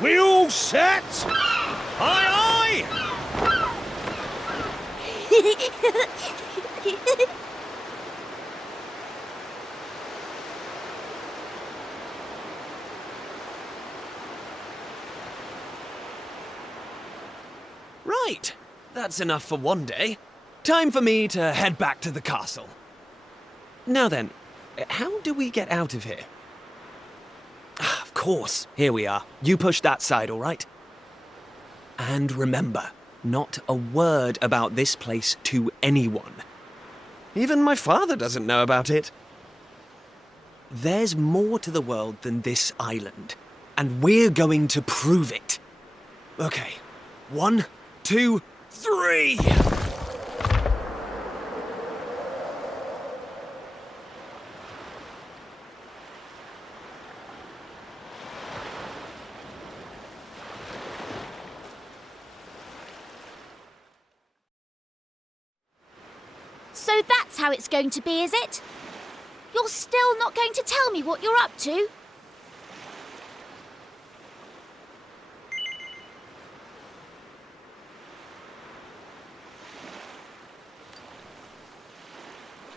We all set? Aye, aye! Right, that's enough for one day. Time for me to head back to the castle. Now then, how do we get out of here? Ah, of course, here we are. You push that side, all right? And remember, not a word about this place to anyone. Even my father doesn't know about it. There's more to the world than this island, and we're going to prove it. Okay, 1, 2, 3! So that's how it's going to be, is it? You're still not going to tell me what you're up to?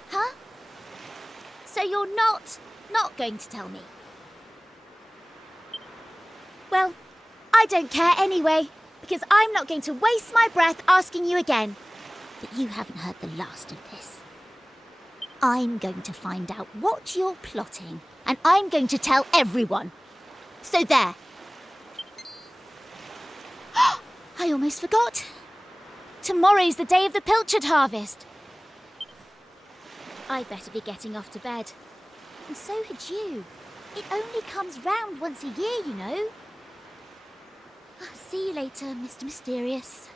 Huh? So you're not going to tell me? Well, I don't care anyway, because I'm not going to waste my breath asking you again. But you haven't heard the last of this. I'm going to find out what you're plotting, and I'm going to tell everyone. So there. I almost forgot. Tomorrow's the day of the pilchard harvest. I'd better be getting off to bed. And so had you. It only comes round once a year, you know. See you later, Mr. Mysterious.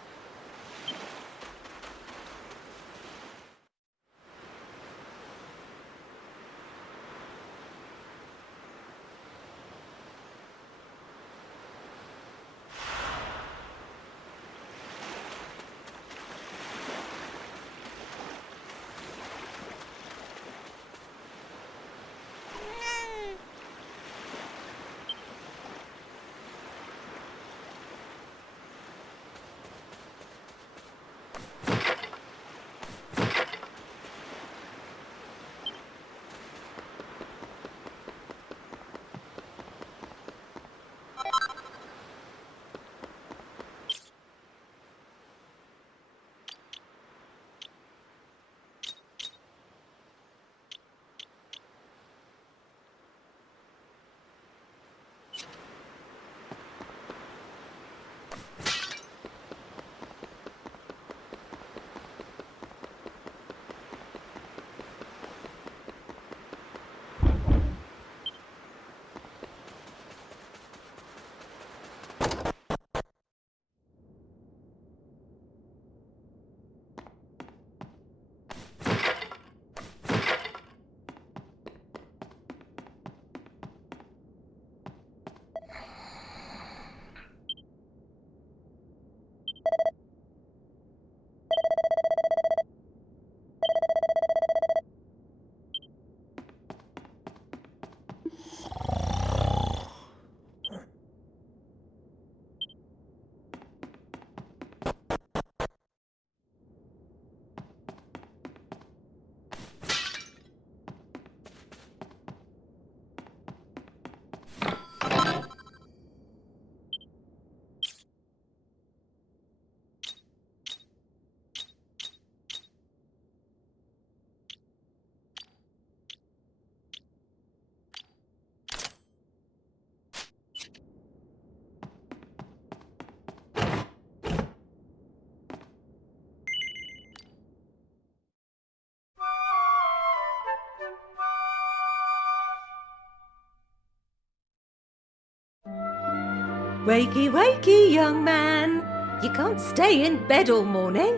Wakey, wakey, young man. You can't stay in bed all morning.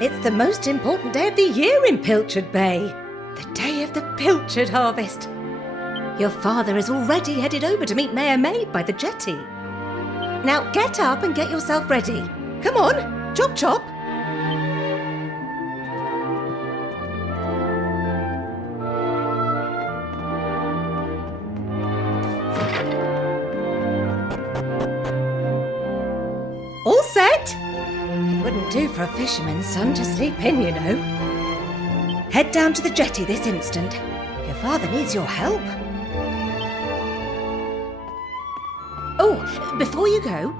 It's the most important day of the year in Pilchard Bay. The day of the pilchard harvest. Your father is already headed over to meet Mayor Maid by the jetty. Now get up and get yourself ready. Come on, chop chop. won't do for a fisherman's son to sleep in, you know. Head down to the jetty this instant. Your father needs your help. Oh, before you go...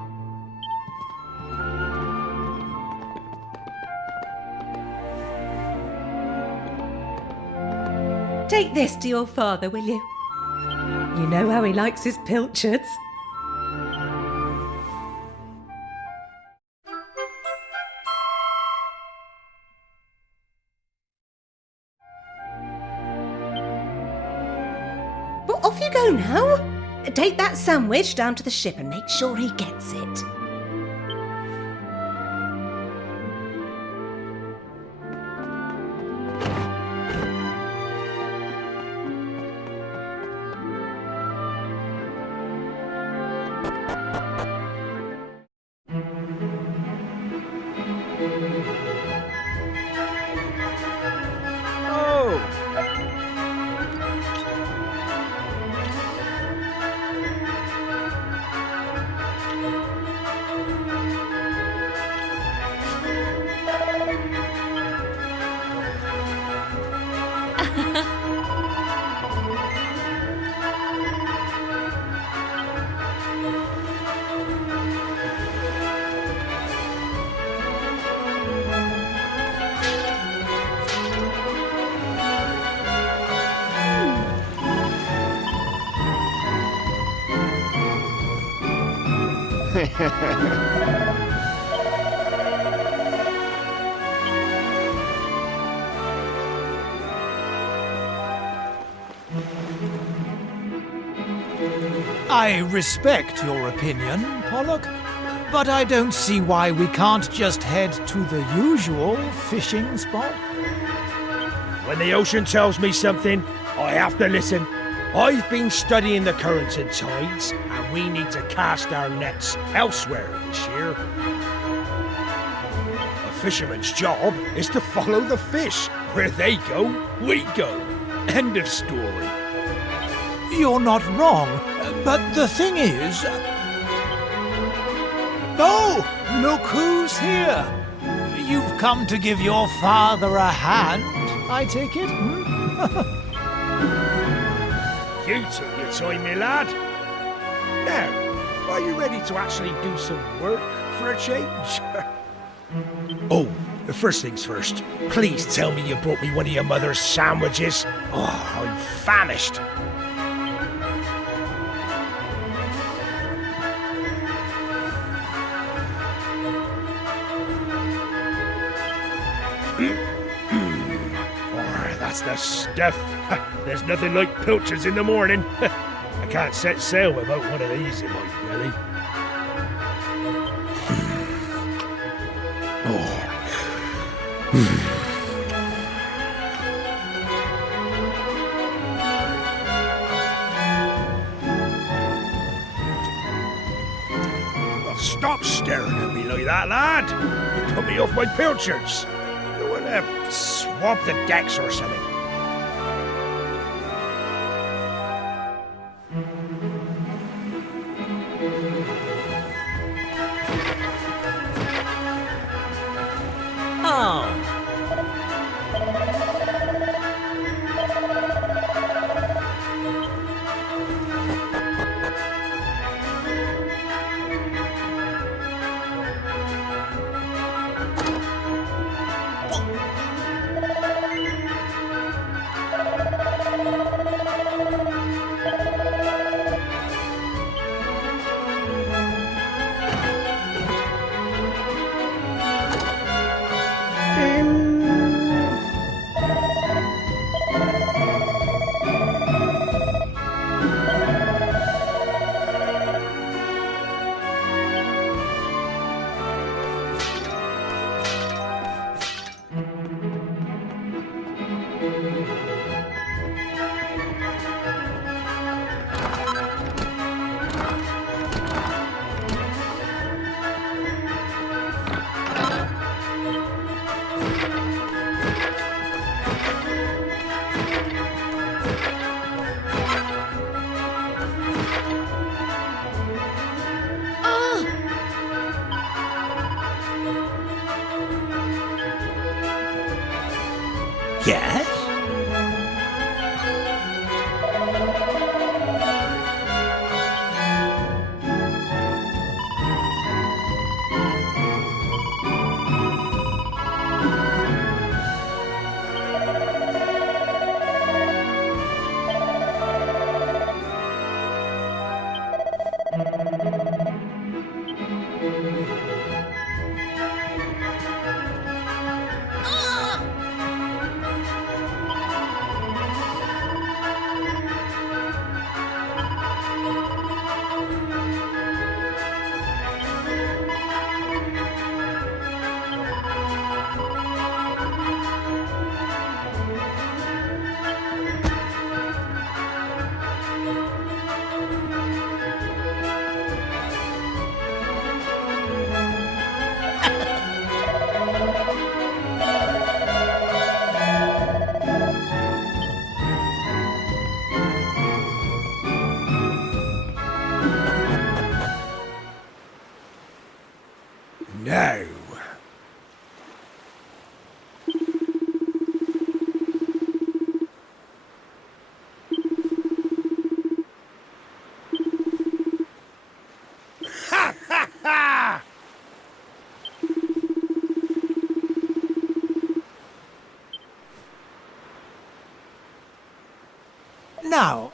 take this to your father, will you? You know how he likes his pilchards. Well, off you go now. Take that sandwich down to the ship and make sure he gets it. I respect your opinion, Pollock, but I don't see why we can't just head to the usual fishing spot. When the ocean tells me something, I have to listen. I've been studying the currents and tides, and we need to cast our nets elsewhere this year. A fisherman's job is to follow the fish. Where they go, we go. End of story. You're not wrong, but the thing is... Oh, look who's here. You've come to give your father a hand, I take it? You took your time, my lad. Now, are you ready to actually do some work for a change? Oh, first things first. Please tell me you brought me one of your mother's sandwiches. Oh, I'm famished. That's the stuff. There's nothing like pilchards in the morning. I can't set sail without one of these in my belly. Well, stop staring at me like that, lad. You put me off my pilchards. You want to swab the decks or something? Yes? No. Ha ha ha! Now,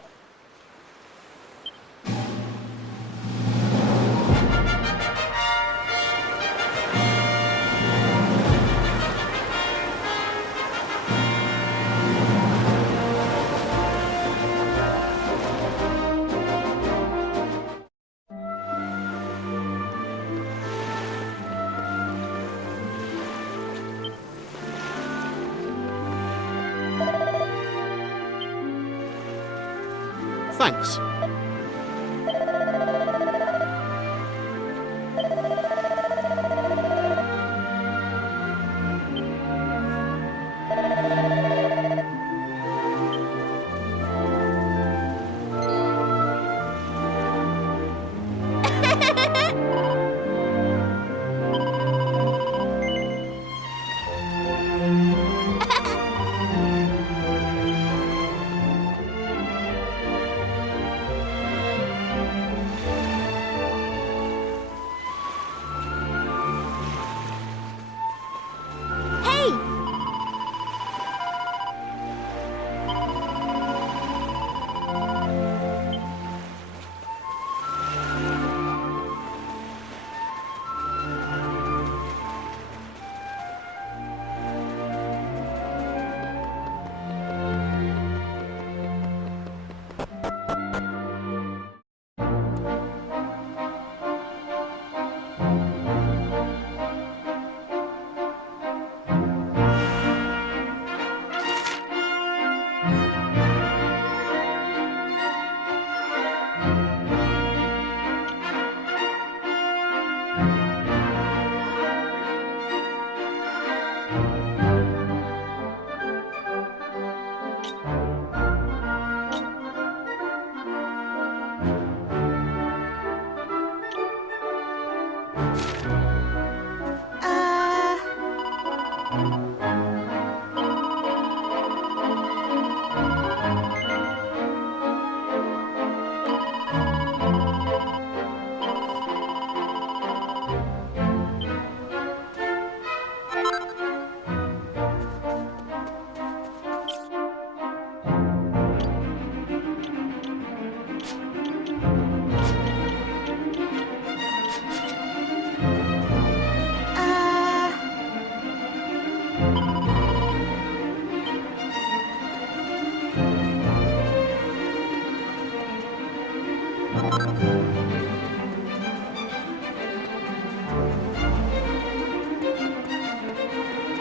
Thanks. Hey!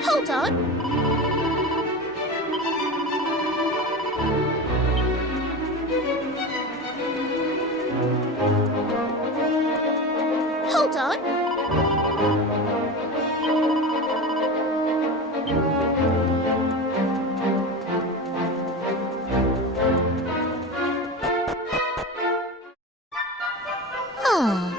Hold on. Hold on. Ah.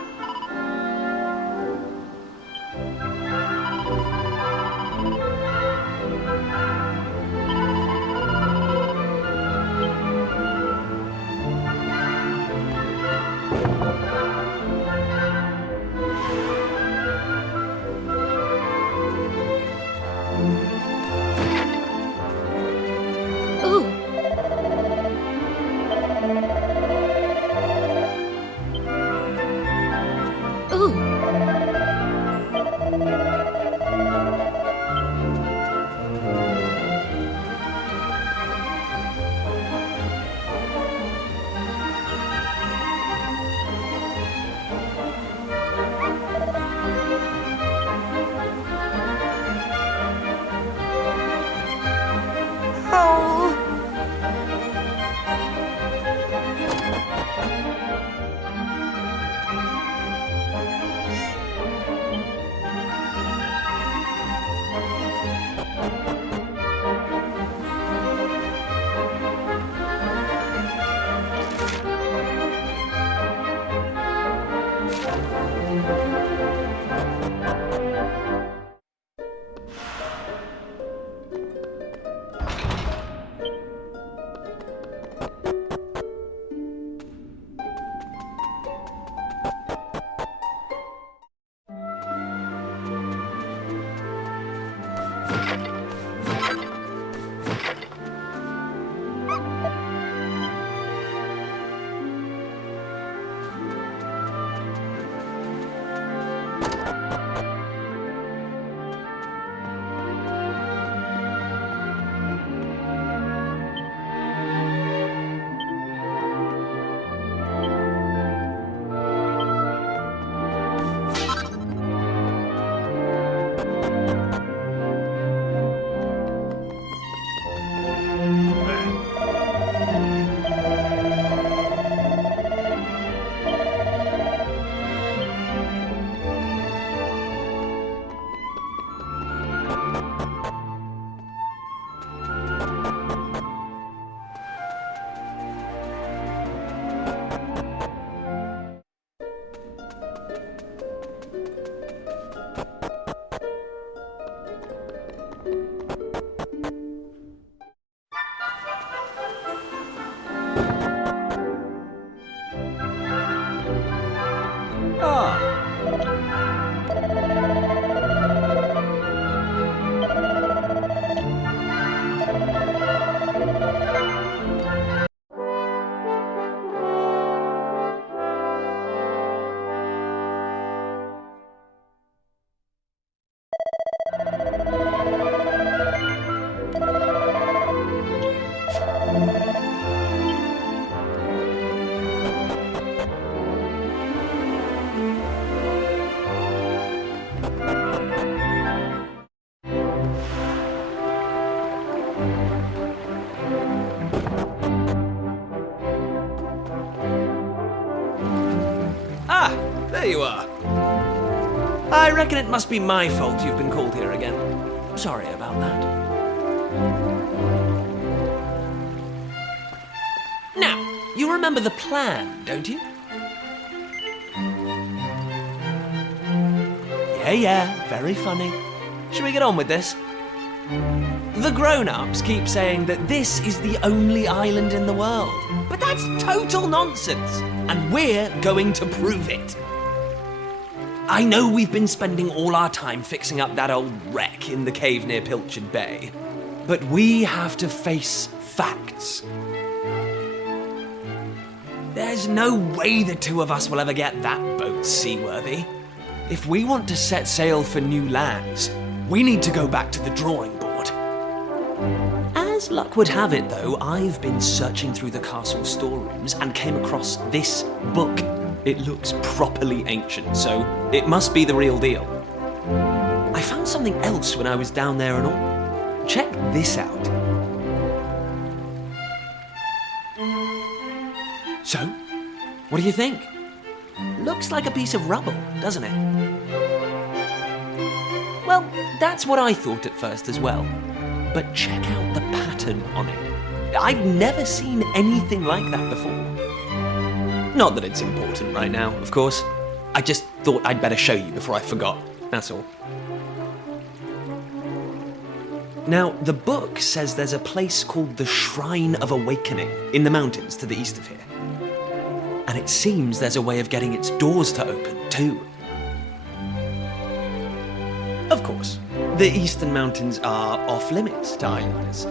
There you are. I reckon it must be my fault you've been called here again. Sorry about that. Now, you remember the plan, don't you? Yeah, very funny. Shall we get on with this? The grown-ups keep saying that this is the only island in the world. But that's total nonsense, and we're going to prove it. I know we've been spending all our time fixing up that old wreck in the cave near Pilchard Bay, but we have to face facts. There's no way the two of us will ever get that boat seaworthy. If we want to set sail for new lands, we need to go back to the drawing board. As luck would have it, though, I've been searching through the castle storerooms and came across this book. It looks properly ancient, so it must be the real deal. I found something else when I was down there and all. Check this out. So, what do you think? Looks like a piece of rubble, doesn't it? Well, that's what I thought at first as well. But check out the pattern on it. I've never seen anything like that before. Not that it's important right now, of course. I just thought I'd better show you before I forgot, that's all. Now, the book says there's a place called the Shrine of Awakening in the mountains to the east of here. And it seems there's a way of getting its doors to open, too. Of course, the eastern mountains are off-limits to islanders,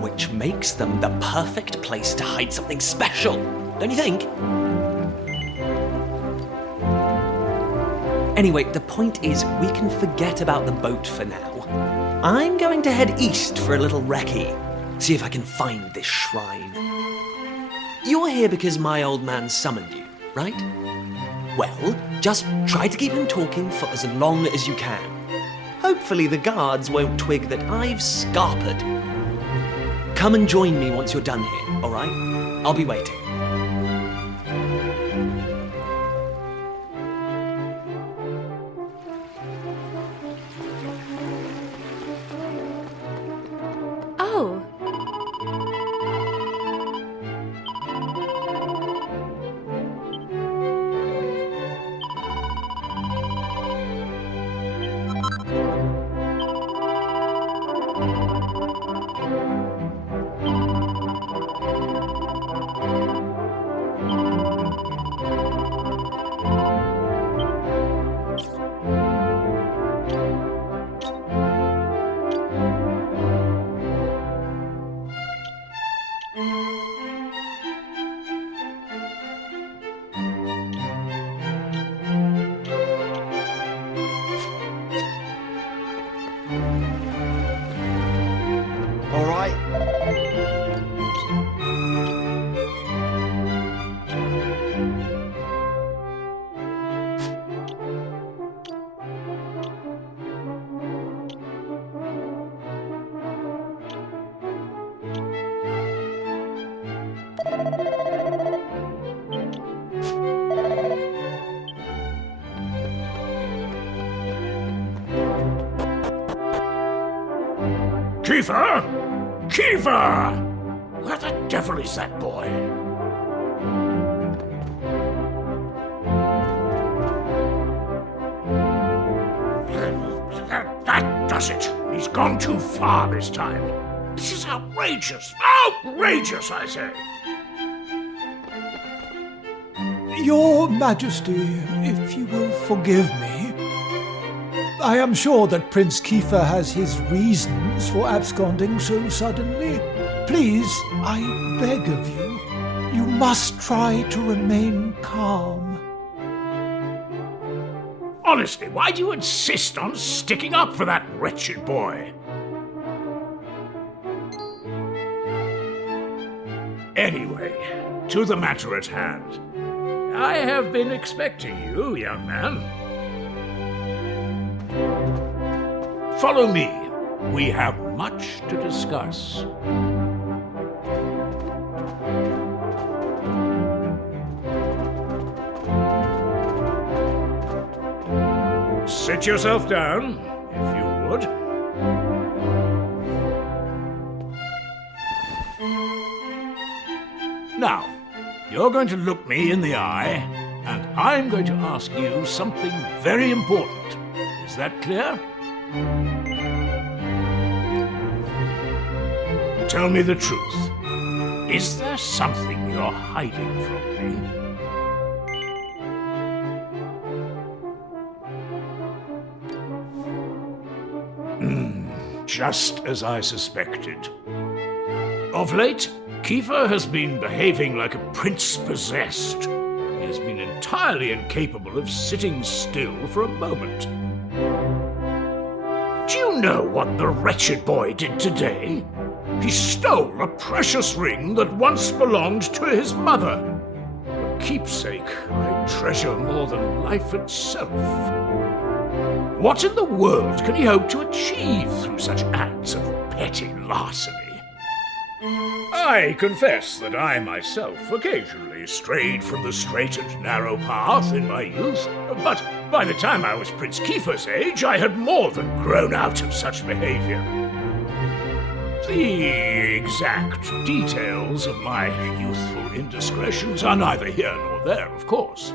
which makes them the perfect place to hide something special, don't you think? Anyway, the point is, we can forget about the boat for now. I'm going to head east for a little recce, see if I can find this shrine. You're here because my old man summoned you, right? Well, just try to keep him talking for as long as you can. Hopefully the guards won't twig that I've scarpered. Come and join me once you're done here, all right? I'll be waiting. Oh. Kiefer! Kiefer! Where the devil is that boy? That does it. He's gone too far this time. This is outrageous. Outrageous, I say. Your Majesty, if you will forgive me, I am sure that Prince Kiefer has his reasons for absconding so suddenly. Please, I beg of you, you must try to remain calm. Honestly, why do you insist on sticking up for that wretched boy? Anyway, to the matter at hand. I have been expecting you, young man. Follow me. We have much to discuss. Sit yourself down, if you would. Now, you're going to look me in the eye, and I'm going to ask you something very important. Is that clear? Tell me the truth. Is there something you're hiding from me? Just as I suspected. Of late, Kiefer has been behaving like a prince possessed. He has been entirely incapable of sitting still for a moment. Do you know what the wretched boy did today? He stole a precious ring that once belonged to his mother. A keepsake I treasure more than life itself. What in the world can he hope to achieve through such acts of petty larceny? I confess that I myself occasionally strayed from the straight and narrow path in my youth, but by the time I was Prince Kiefer's age, I had more than grown out of such behavior. The exact details of my youthful indiscretions are neither here nor there, of course.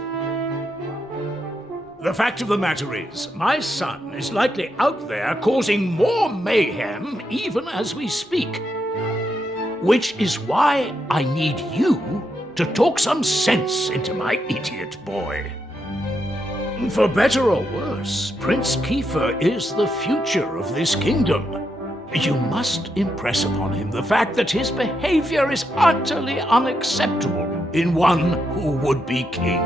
The fact of the matter is, my son is likely out there causing more mayhem even as we speak. Which is why I need you to talk some sense into my idiot boy. For better or worse, Prince Kiefer is the future of this kingdom. You must impress upon him the fact that his behavior is utterly unacceptable in one who would be king.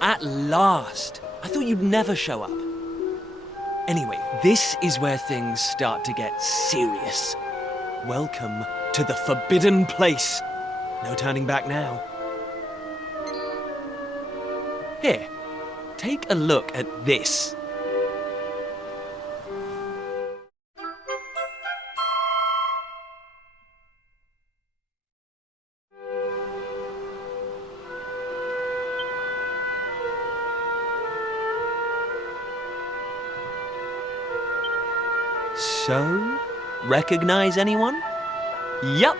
At last! I thought you'd never show up. Anyway, this is where things start to get serious. Welcome to the forbidden place. No turning back now. Here, take a look at this. So, recognize anyone? Yup,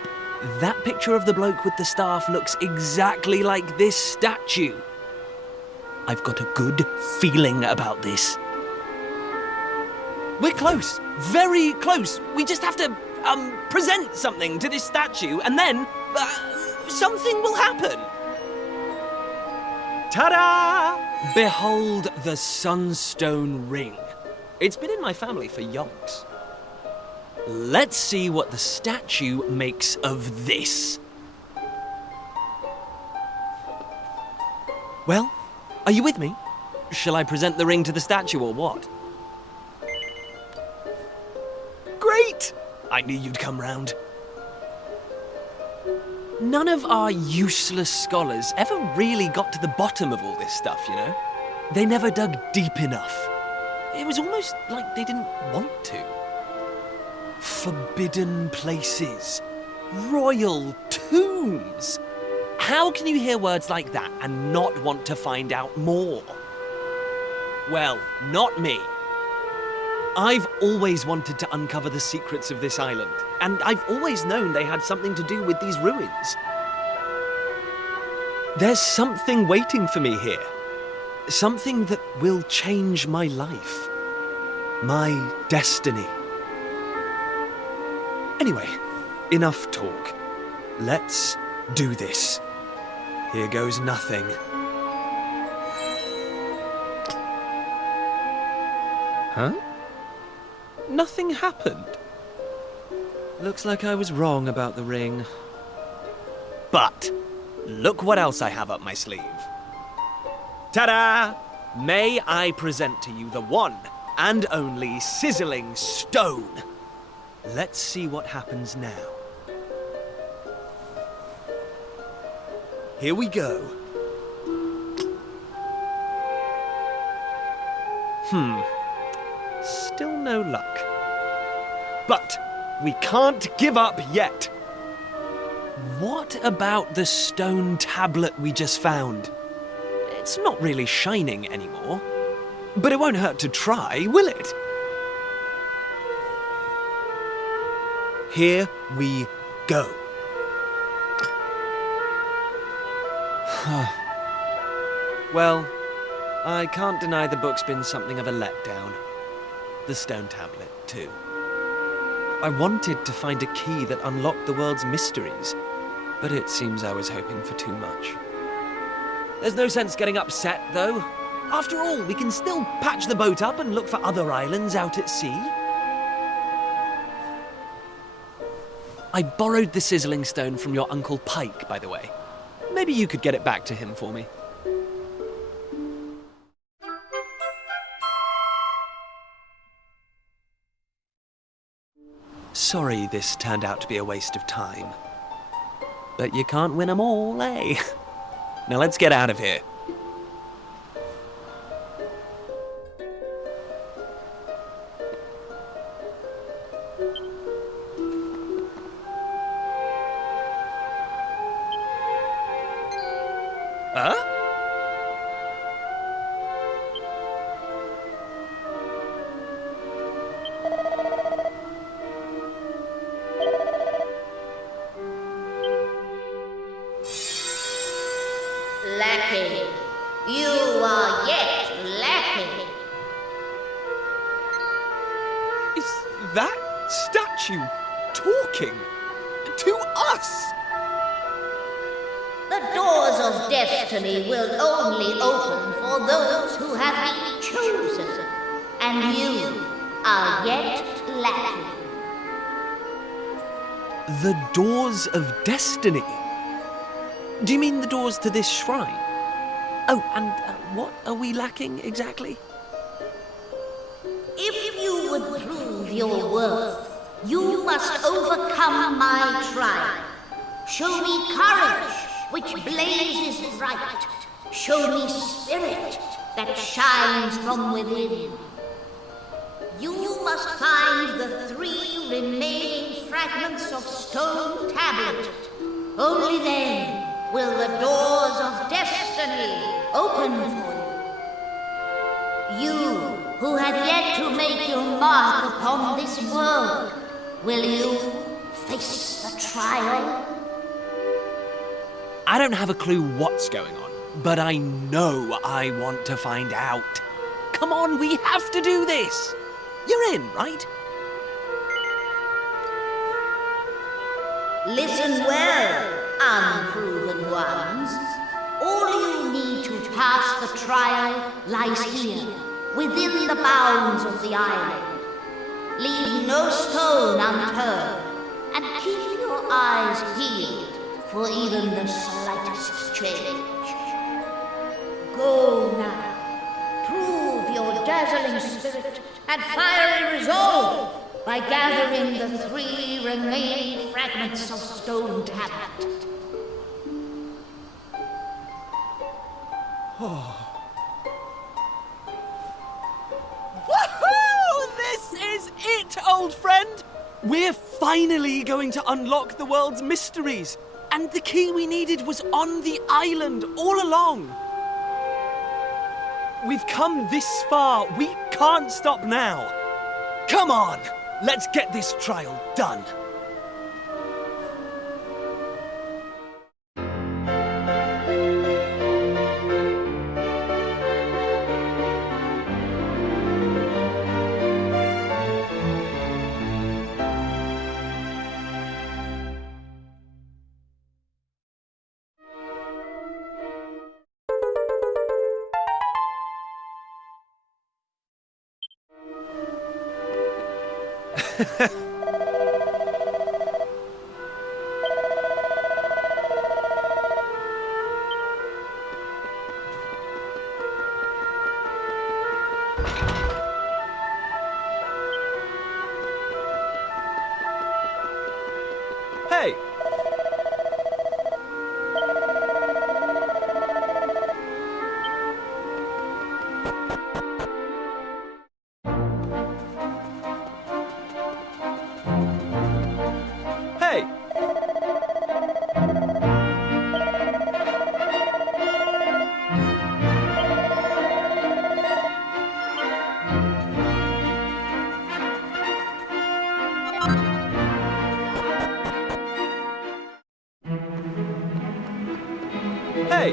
that picture of the bloke with the staff looks exactly like this statue. I've got a good feeling about this. We're close, very close. We just have to, present something to this statue and then, something will happen. Ta-da! Behold the Sunstone Ring. It's been in my family for yonks. Let's see what the statue makes of this. Well, are you with me? Shall I present the ring to the statue or what? Great! I knew you'd come round. None of our useless scholars ever really got to the bottom of all this stuff, you know? They never dug deep enough. It was almost like they didn't want to. Forbidden places. Royal tombs. How can you hear words like that and not want to find out more? Well, not me. I've always wanted to uncover the secrets of this island, and I've always known they had something to do with these ruins. There's something waiting for me here. Something that will change my life. My destiny. Anyway, enough talk. Let's do this. Here goes nothing. Huh? Nothing happened. Looks like I was wrong about the ring. But look what else I have up my sleeve. Ta-da! May I present to you the one and only sizzling stone. Let's see what happens now. Here we go. Still no luck. But we can't give up yet. What about the stone tablet we just found? It's not really shining anymore. But it won't hurt to try, will it? Here we go. Well, I can't deny the book's been something of a letdown. The stone tablet, too. I wanted to find a key that unlocked the world's mysteries, but it seems I was hoping for too much. There's no sense getting upset, though. After all, we can still patch the boat up and look for other islands out at sea. I borrowed the sizzling stone from your Uncle Pike, by the way. Maybe you could get it back to him for me. Sorry this turned out to be a waste of time. But you can't win 'em all, eh? Now let's get out of here. Huh? Lacking. You are yet lacking. Is that statue talking to us? The doors of destiny will only open for those who have been chosen, and you are yet lacking. The doors of destiny? Do you mean the doors to this shrine? Oh, and what are we lacking exactly? If you would prove your worth, you must overcome my trial. Show me courage, which blazes bright. Show me spirit that shines from within. You must find the 3 remaining fragments of stone tablet. Only then will the doors of destiny open for you. You who have yet to make your mark upon this world. Will you face the trial? I don't have a clue what's going on, but I know I want to find out. Come on, we have to do this. You're in, right? Listen well, unproven ones. All you need to pass the trial lies here, within the bounds of the island. Leave no stone unturned, and keep your eyes peeled for even the slightest change. Go now. Prove your dazzling spirit and fiery resolve by gathering the 3 remaining fragments of stone tablet. Woohoo! This is it, old friend! We're finally going to unlock the world's mysteries. And the key we needed was on the island all along. We've come this far. We can't stop now. Come on, let's get this trial done. Hey! Hey! Hey!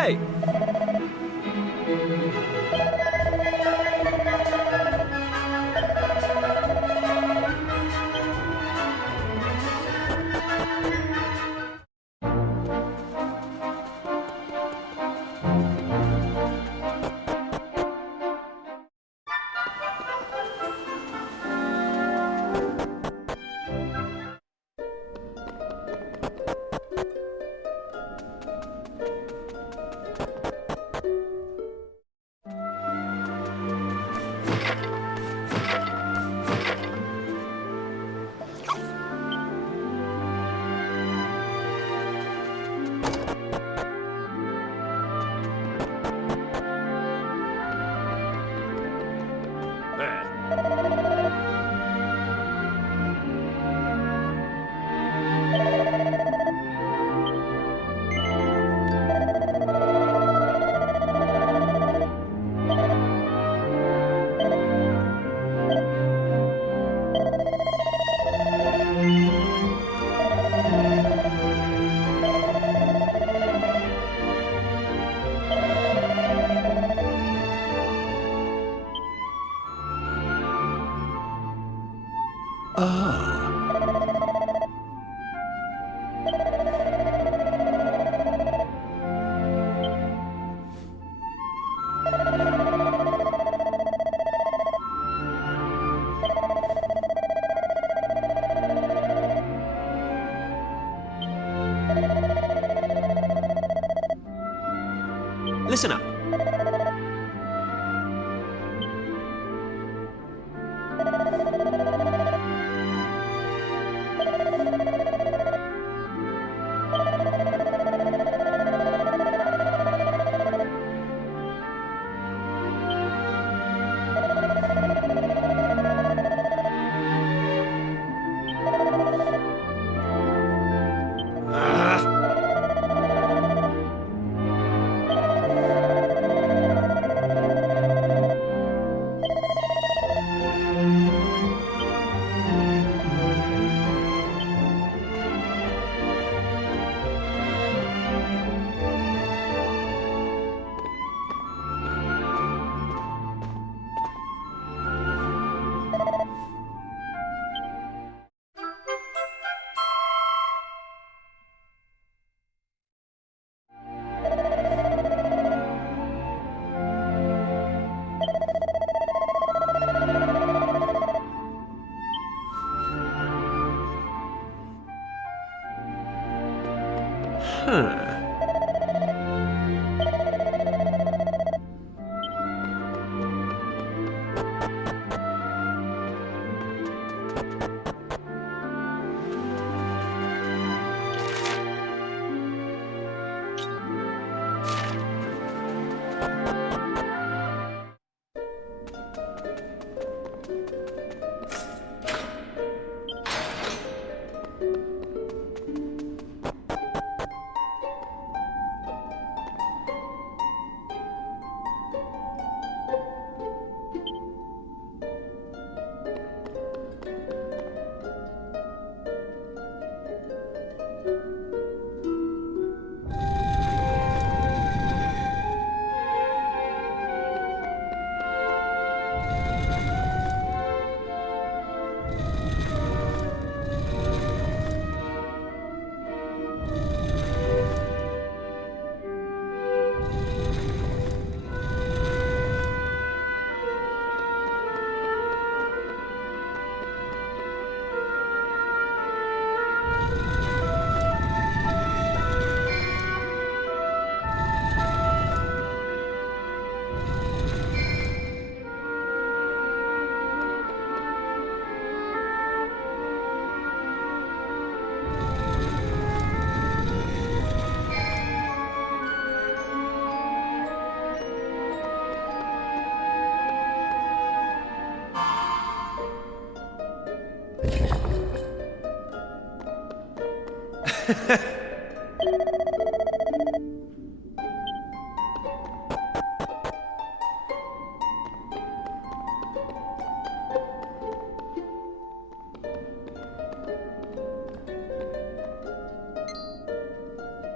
way! Listen up.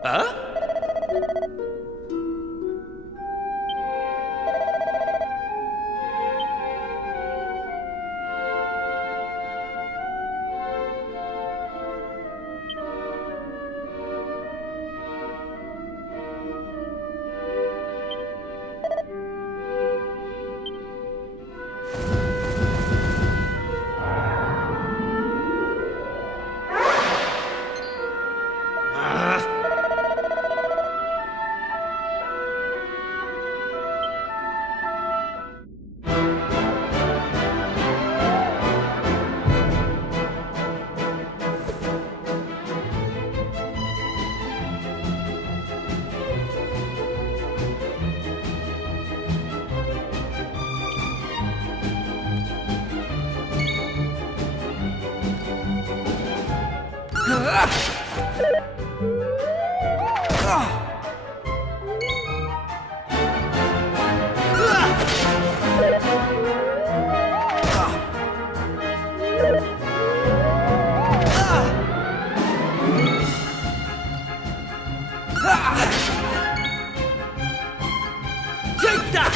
Huh? Take that!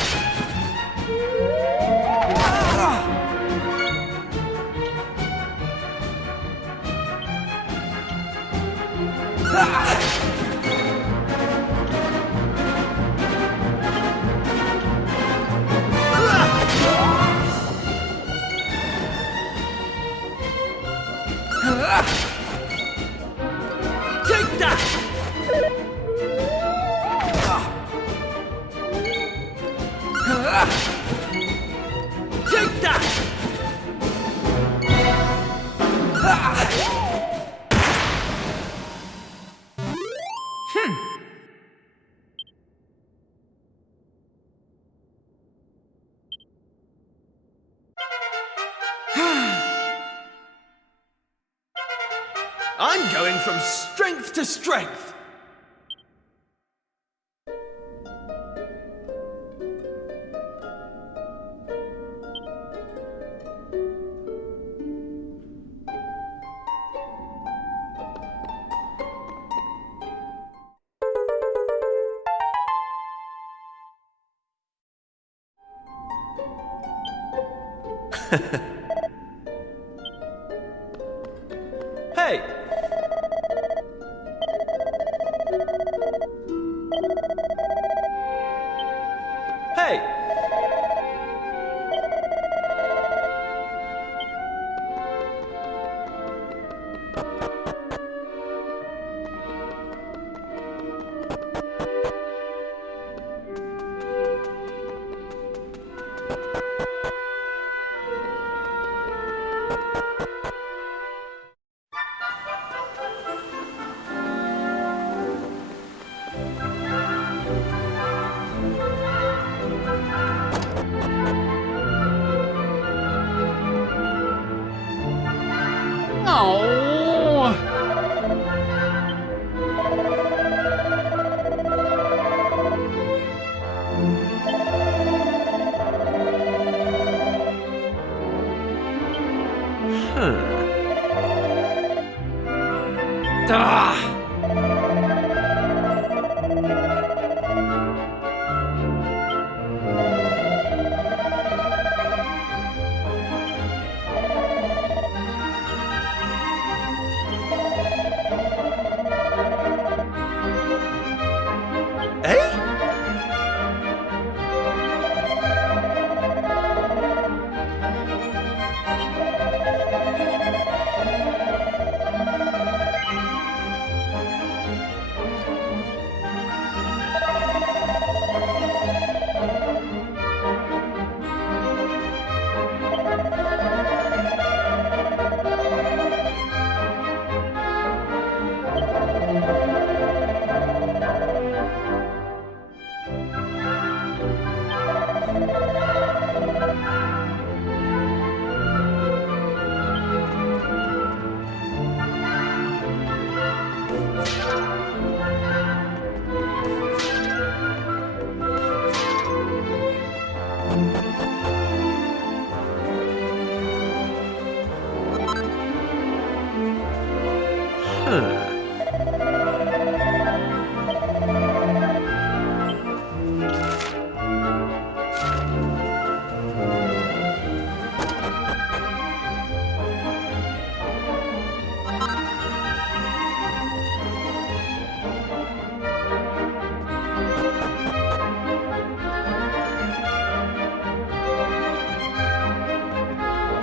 Take that! Take that! I'm going from strength to strength. Hey! Hey!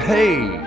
Hey!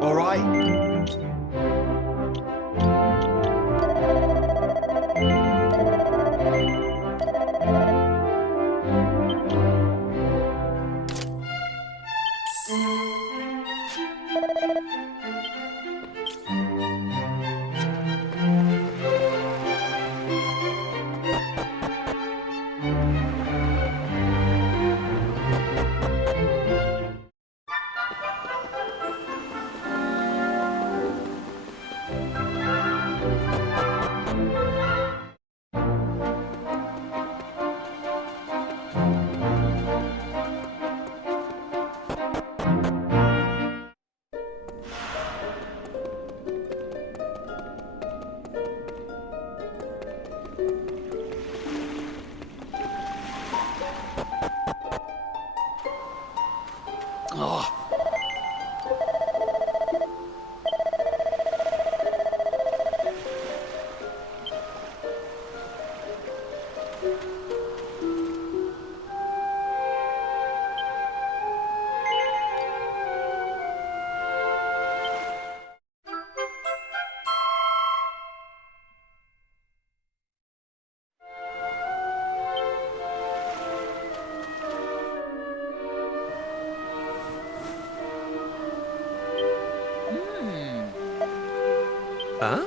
All right. Huh?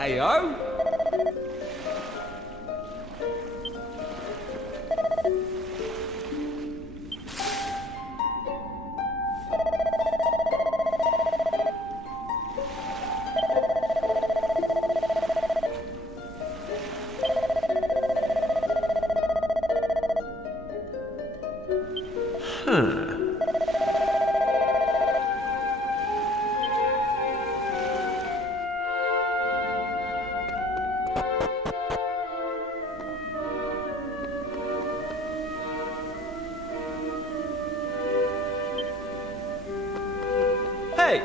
Ayo? Hey!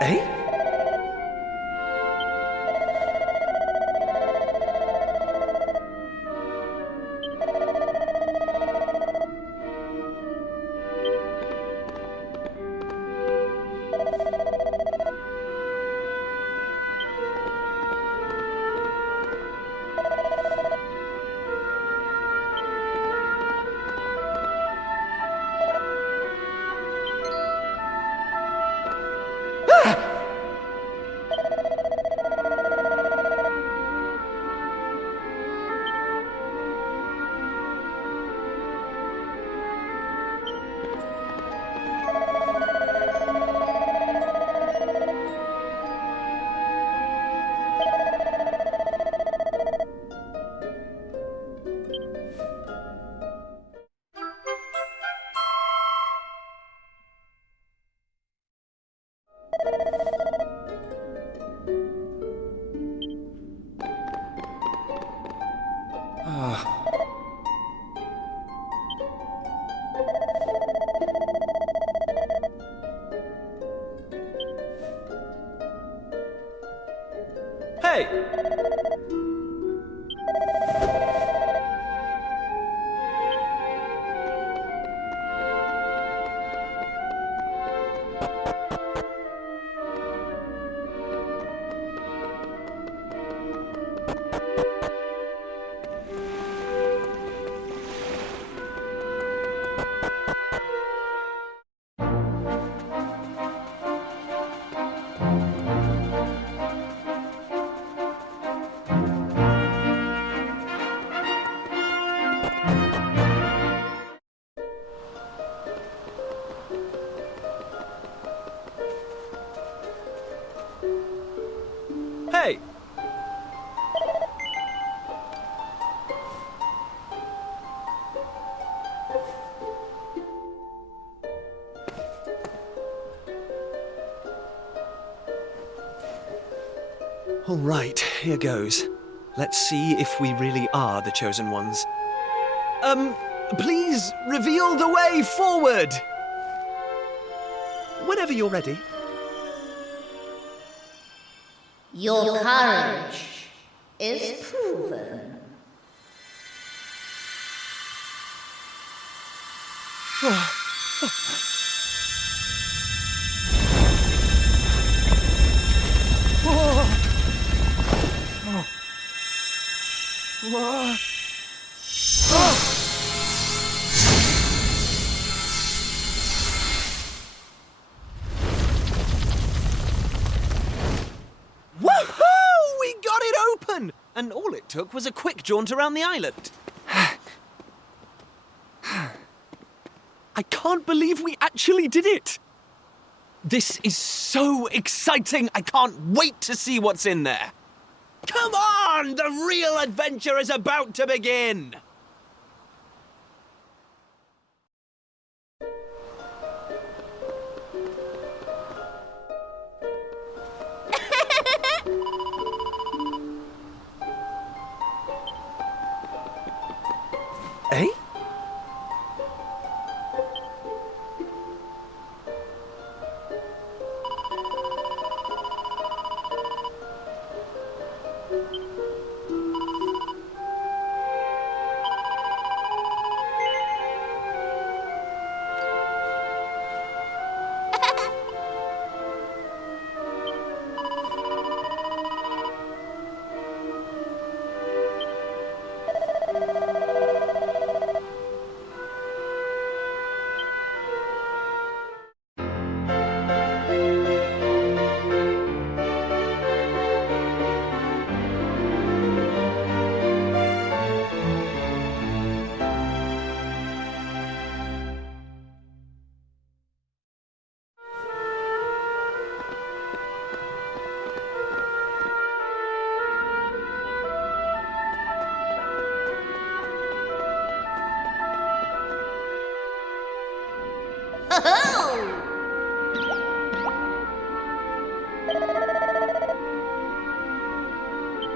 Eh? Hey! Hey! All right, here goes. Let's see if we really are the chosen ones. Please reveal the way forward! Whenever you're ready. Your courage is proven. Woohoo! We got it open! And all it took was a quick jaunt around the island. I can't believe we actually did it! This is so exciting! I can't wait to see what's in there! Come on! The real adventure is about to begin! Eh?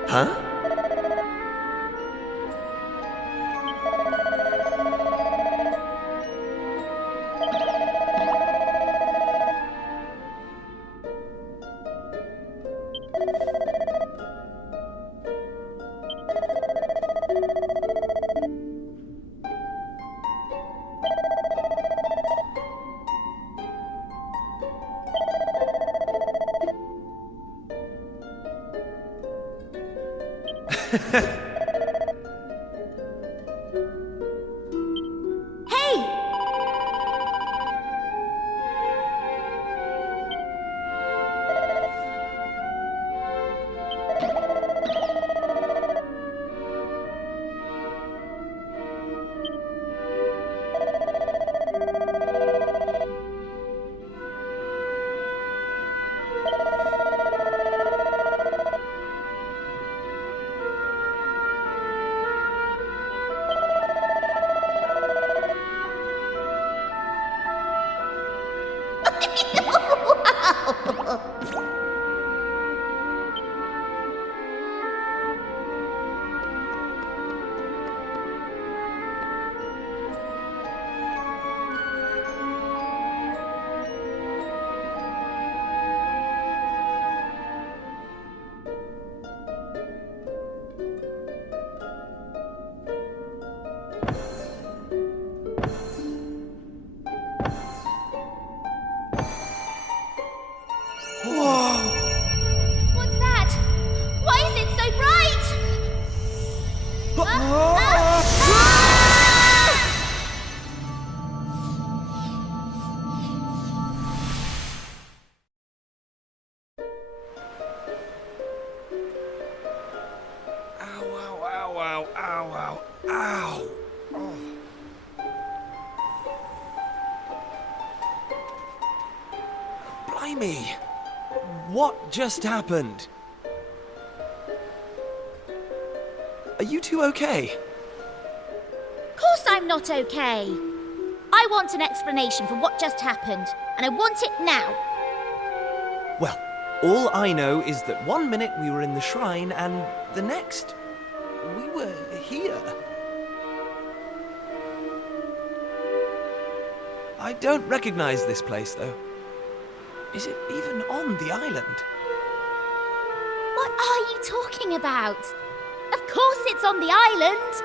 Huh? Hey! Blimey! What just happened? Are you two okay? Of course I'm not okay. I want an explanation for what just happened, and I want it now. Well, all I know is that 1 minute we were in the shrine, and the next, we were here. I don't recognize this place, though. Is it even on the island? What are you talking about? Of course it's on the island.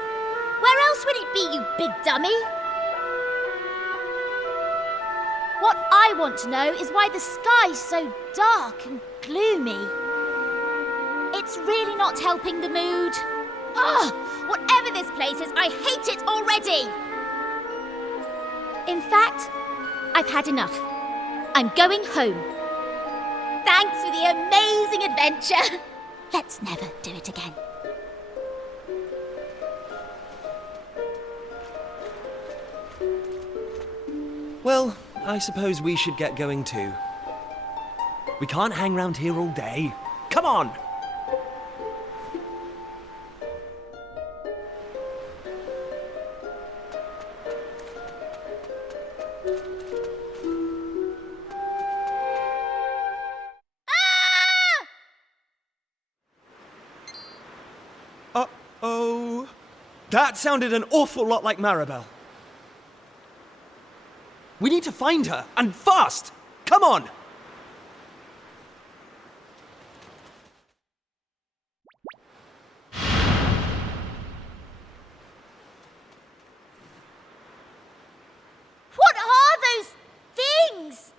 Where else would it be, you big dummy? What I want to know is why the sky's so dark and gloomy. It's really not helping the mood. Ugh! Whatever this place is, I hate it already! In fact, I've had enough. I'm going home. Thanks for the amazing adventure. Let's never do it again. Well, I suppose we should get going too. We can't hang around here all day. Come on! Uh-oh. That sounded an awful lot like Maribel. We need to find her, and fast! Come on! What are those things?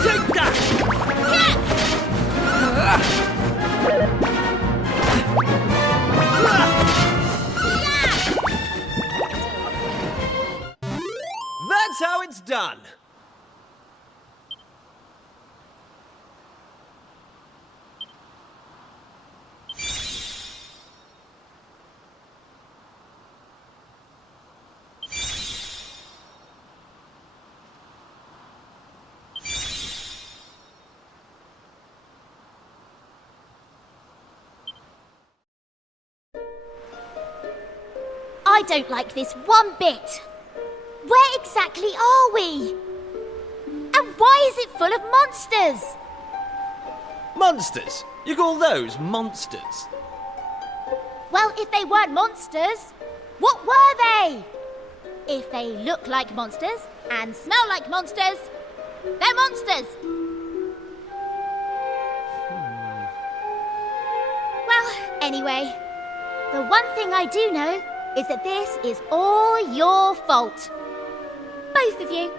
Take that! That's how it's done. I don't like this one bit. Where exactly are we? And why is it full of monsters? Monsters? You call those monsters? Well, if they weren't monsters, what were they? If they look like monsters and smell like monsters, they're monsters. Well, anyway, the one thing I do know is that this is all your fault. Both of you.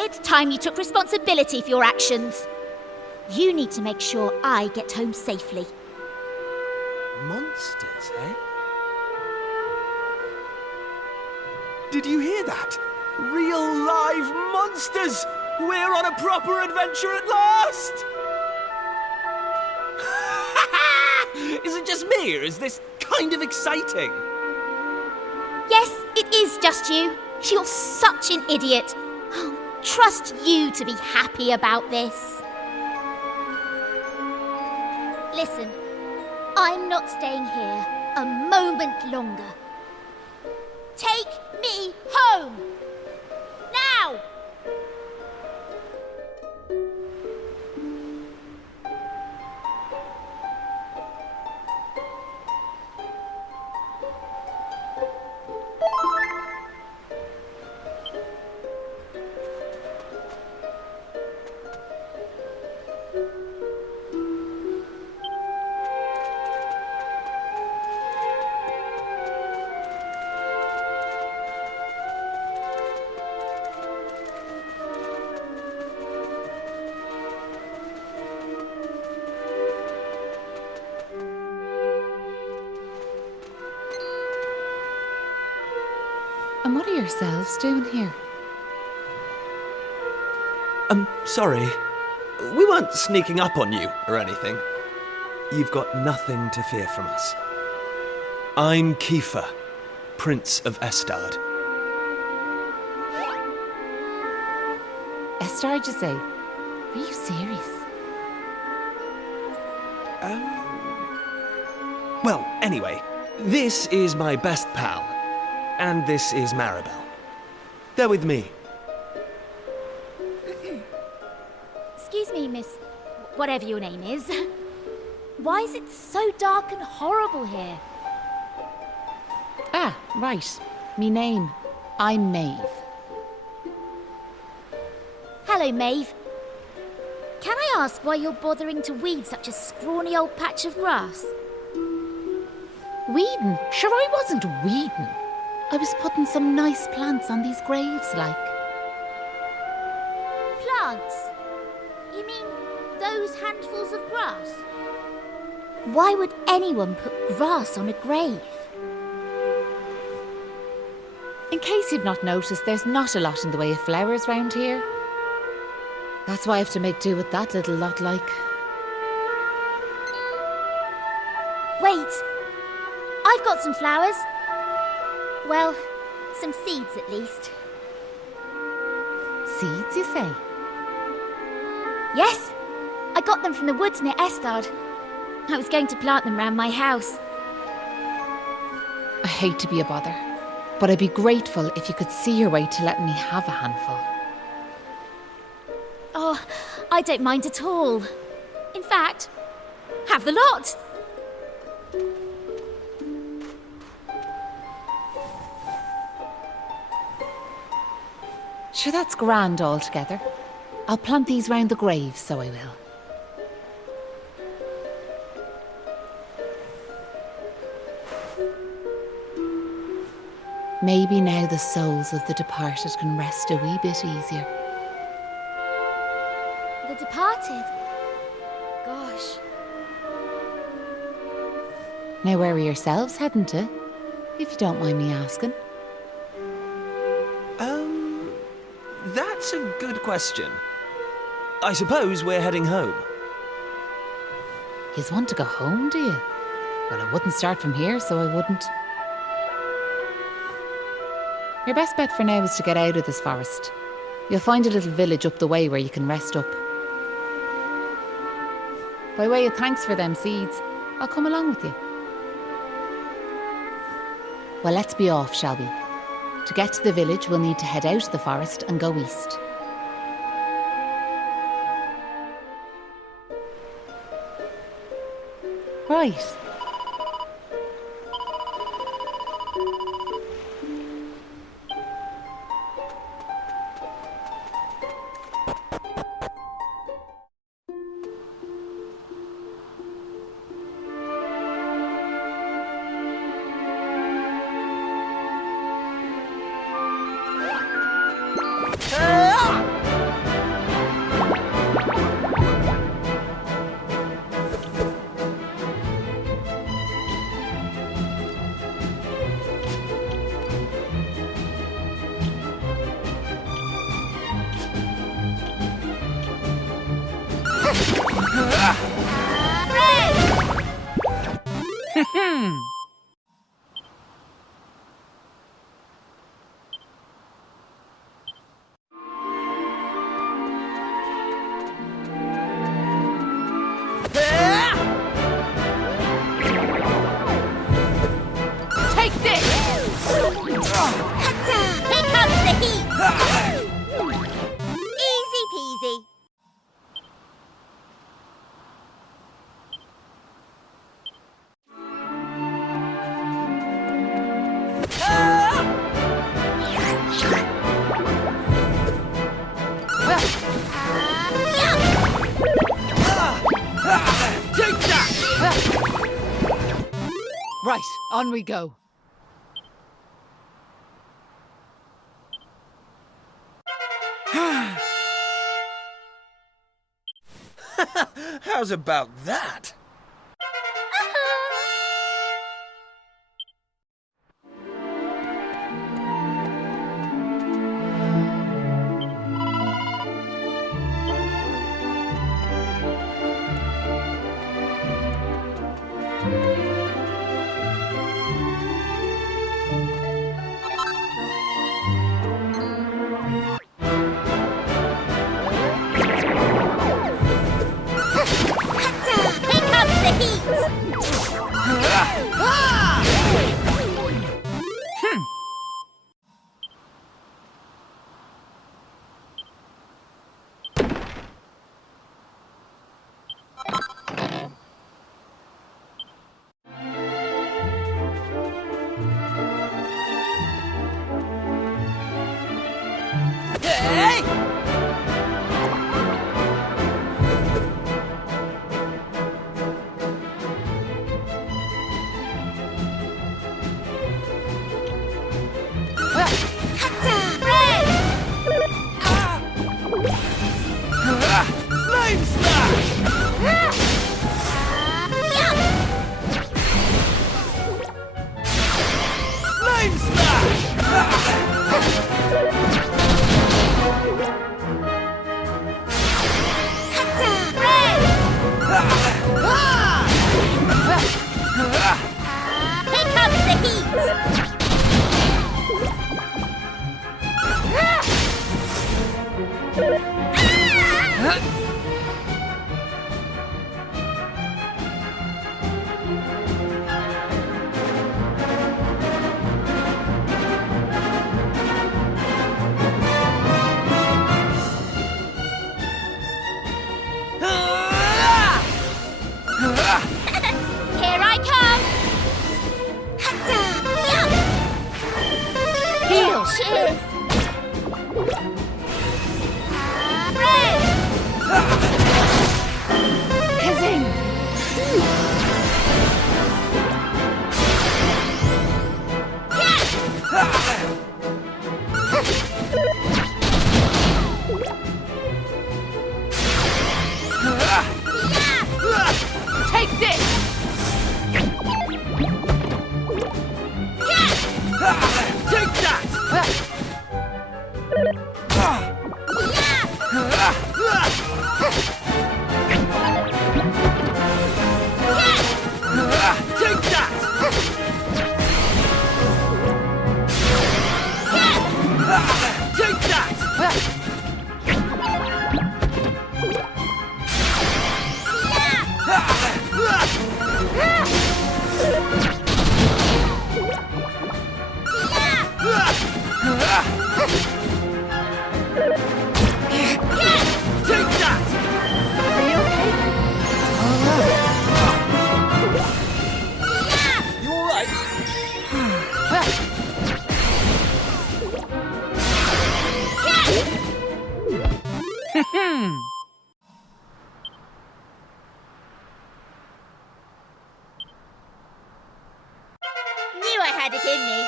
It's time you took responsibility for your actions. You need to make sure I get home safely. Monsters, eh? Did you hear that? Real live monsters! We're on a proper adventure at last! Is it just me, or is this kind of exciting? Yes, it is just you. You're such an idiot. Oh, trust you to be happy about this. Listen, I'm not staying here a moment longer. Take me home! Now! And what are yourselves doing here? Sorry. We weren't sneaking up on you or anything. You've got nothing to fear from us. I'm Kiefer, Prince of Estard. Estard, you say? Are you serious? Well, anyway, this is my best pal. And this is Maribel. They're with me. Excuse me, miss. Whatever your name is. Why is it so dark and horrible here? Ah, right. Me name. I'm Maeve. Hello, Maeve. Can I ask why you're bothering to weed such a scrawny old patch of grass? Weeding? Sure, I wasn't weeding. I was putting some nice plants on these graves, like. Plants? You mean those handfuls of grass? Why would anyone put grass on a grave? In case you've not noticed, there's not a lot in the way of flowers round here. That's why I have to make do with that little lot, like. Wait! I've got some flowers. Well, some seeds at least. Seeds, you say? Yes, I got them from the woods near Estard. I was going to plant them round my house. I hate to be a bother, but I'd be grateful if you could see your way to letting me have a handful. Oh, I don't mind at all. In fact, have the lot. Sure, that's grand altogether. I'll plant these round the grave, so I will. Maybe now the souls of the departed can rest a wee bit easier. The departed? Gosh. Now where are yourselves heading to? If you don't mind me asking. That's a good question. I suppose we're heading home. Yous want to go home, do you? Well, I wouldn't start from here, so I wouldn't. Your best bet for now is to get out of this forest. You'll find a little village up the way where you can rest up. By way of thanks for them seeds, I'll come along with you. Well, let's be off, shall we? To get to the village, we'll need to head out of the forest and go east. Right. Take this! Here comes the heat! Easy peasy. Take that! Right, on we go. How's about that? Here comes the heat! Hey! Flame slash! Flame slash! Here comes the heat! Here I come! Heal! Cheers! Red! Kazing! Take this! Take that! Take that! Take that! Take that! Are you okay? You alright? Knew I had it in me.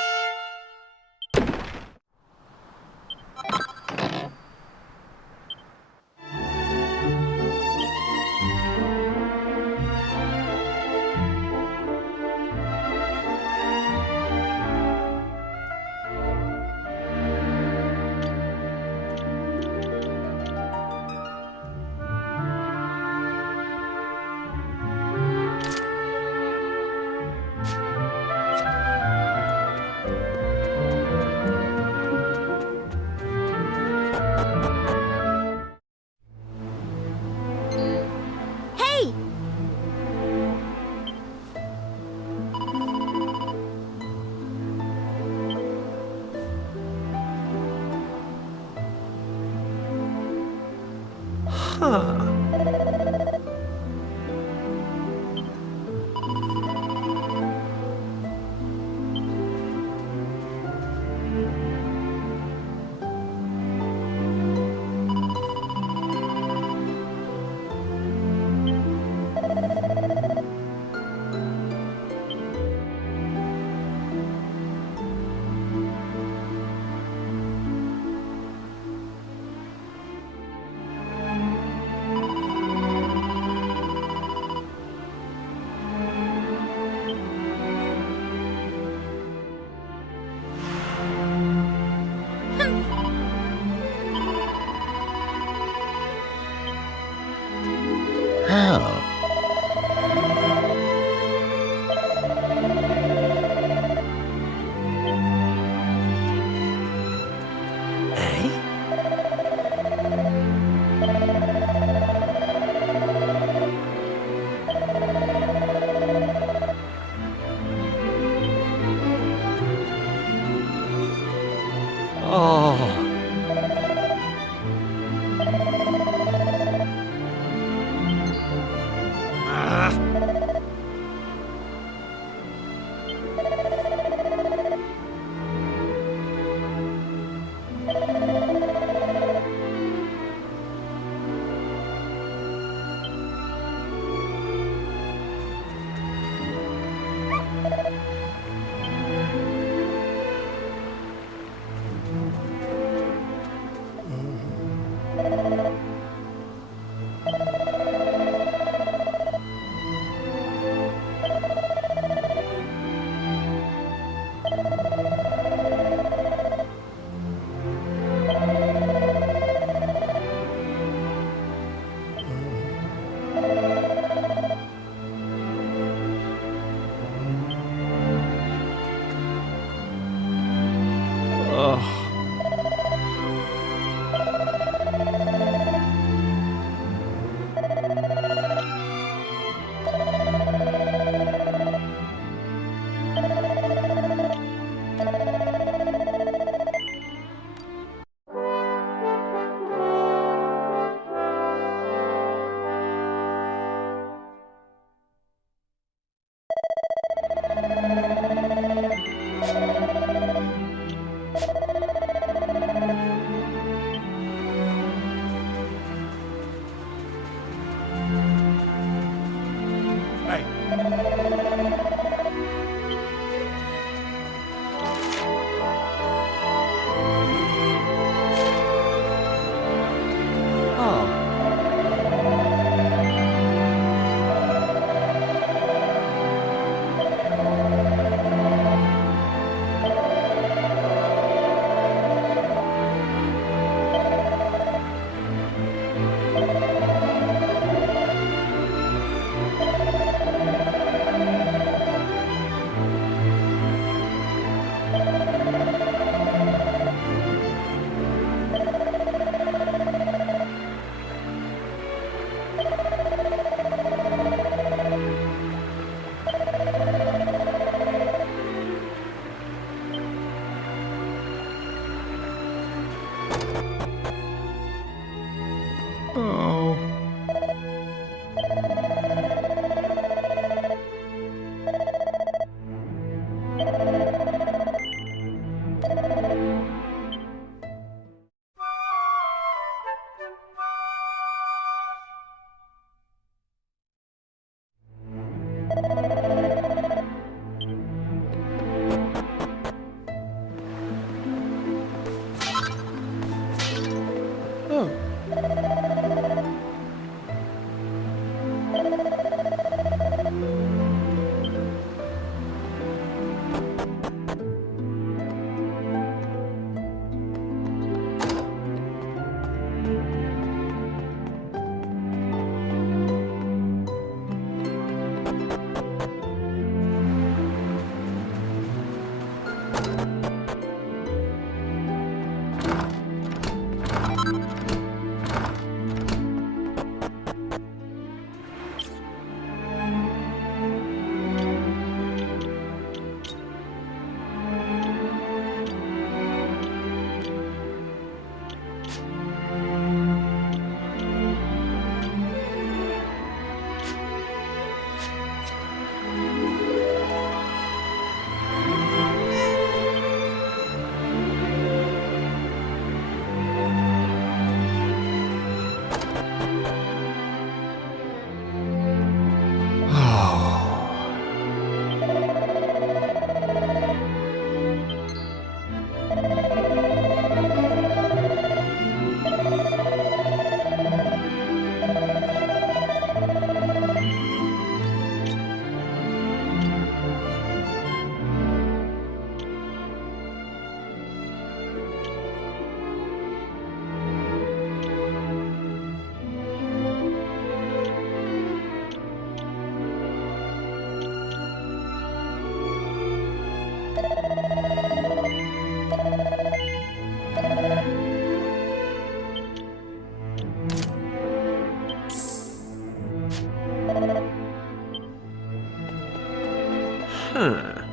Huh.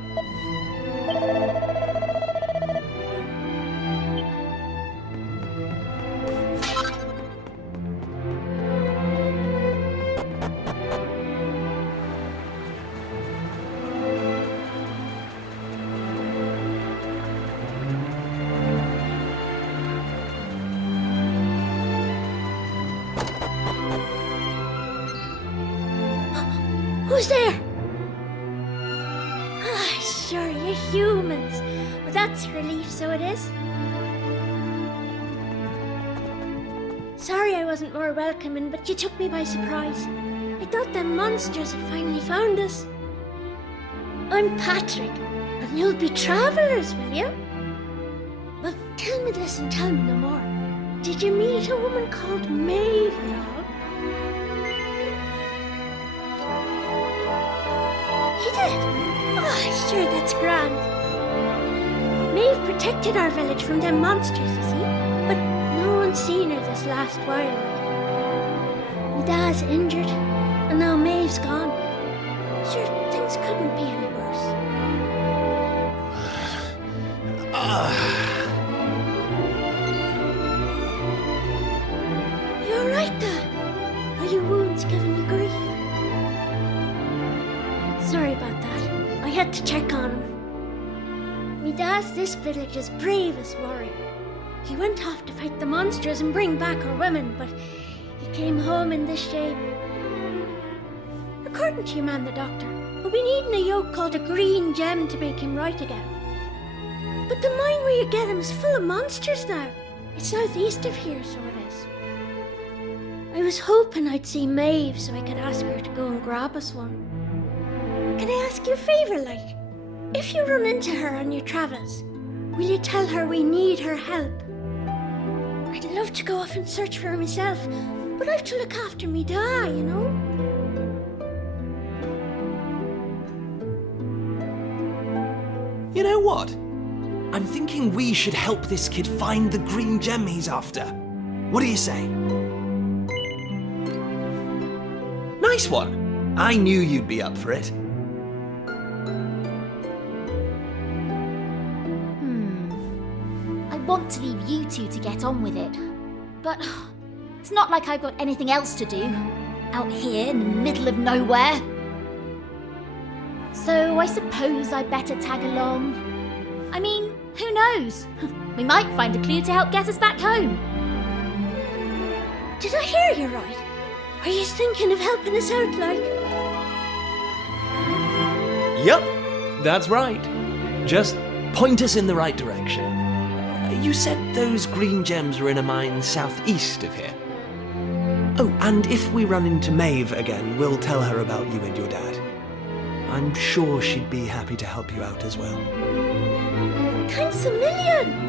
Who's there? Ah, sure, you're humans. Well, that's a relief, so it is. Sorry I wasn't more welcoming, but you took me by surprise. I thought them monsters had finally found us. I'm Patrick, and you'll be travellers, will you? Well, tell me this and tell me no more. Did you meet a woman called Maeve at all? You did? Oh, sure, that's grand. Maeve protected our village from them monsters, you see, but no one's seen her this last while. My dad's injured, and now Maeve's gone. Sure, things couldn't be any worse. You alright, Dad? Are your wounds giving you grief? Sorry about that. I had to check on him. Me dad's this village's bravest warrior. He went off to fight the monsters and bring back our women, but he came home in this shape. According to your man, the doctor, we'll be needing a yoke called a green gem to make him right again. But the mine where you get him is full of monsters now. It's southeast of here, so it is. I was hoping I'd see Maeve so I could ask her to go and grab us one. Can I ask you a favour, like? If you run into her on your travels, will you tell her we need her help? I'd love to go off and search for her myself, but I've to look after me dad, you know? You know what? I'm thinking we should help this kid find the green gem he's after. What do you say? Nice one. I knew you'd be up for it. I want to leave you two to get on with it. But it's not like I've got anything else to do. Out here in the middle of nowhere. So I suppose I better tag along. I mean, who knows? We might find a clue to help get us back home. Did I hear you right? Are you thinking of helping us out, like? Yep, that's right. Just point us in the right direction. You said those green gems were in a mine southeast of here. Oh, and if we run into Maeve again, we'll tell her about you and your dad. I'm sure she'd be happy to help you out as well. Thanks a million!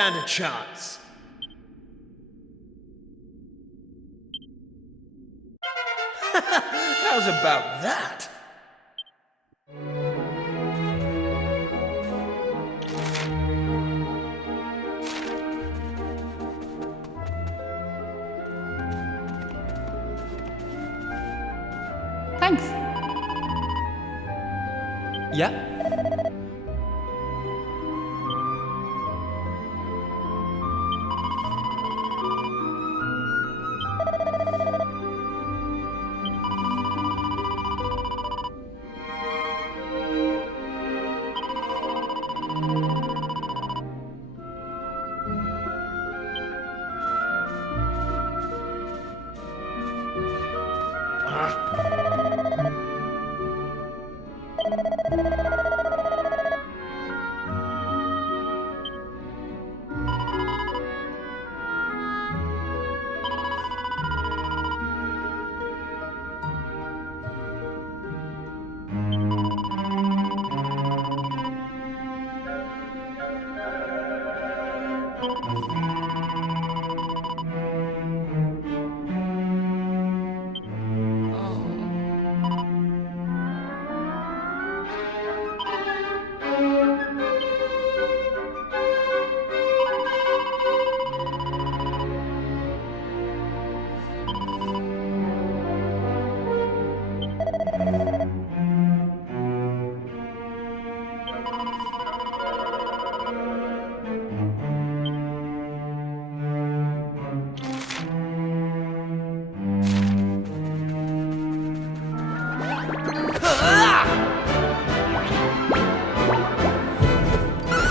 stand a chance. How's about that? Thanks. Yeah?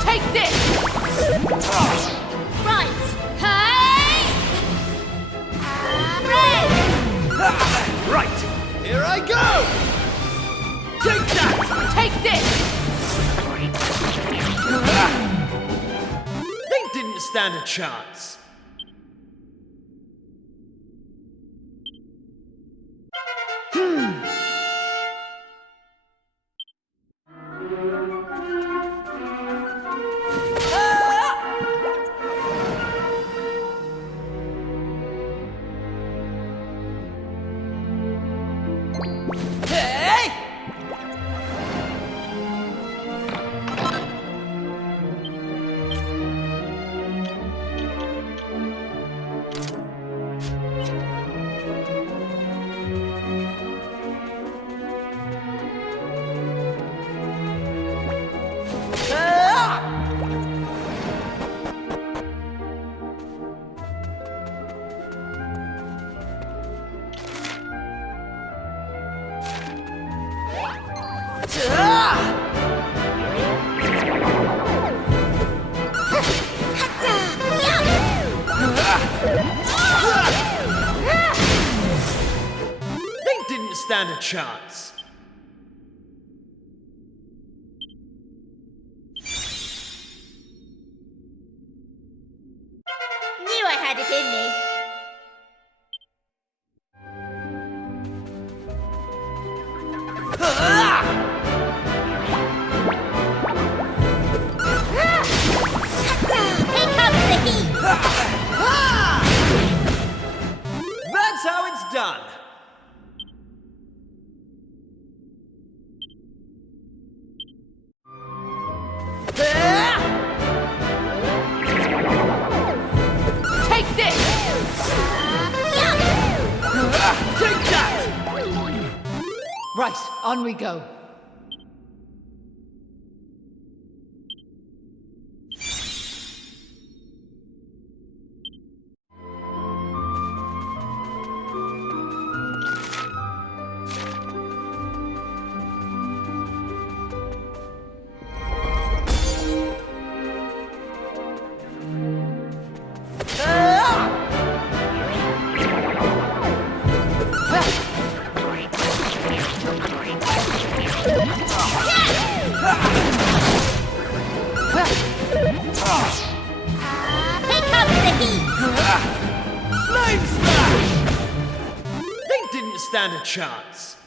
Take this! Right. Hey! Red! Right! Here I go! Take that! Take this! They didn't stand a chance. Hey! They didn't stand a chance. Knew I had it in me. Here comes the heat. That's how it's done. Take this! Take that! Right, on we go. Here comes the heat. Flame smash! They didn't stand a chance.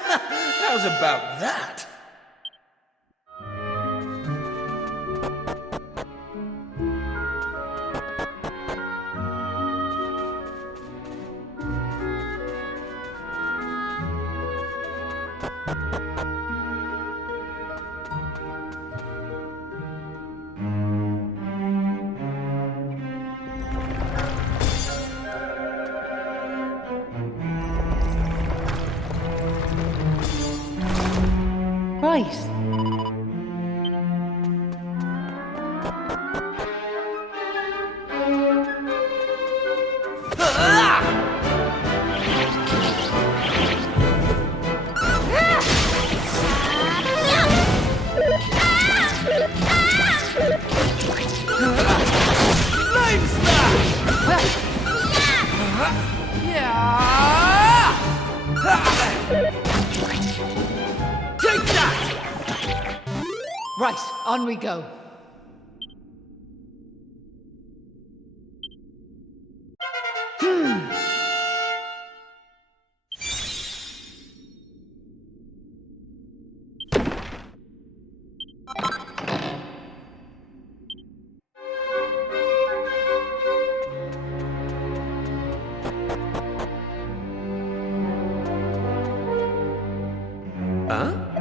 How's about that? Right. Take that! Right, on we go. Huh?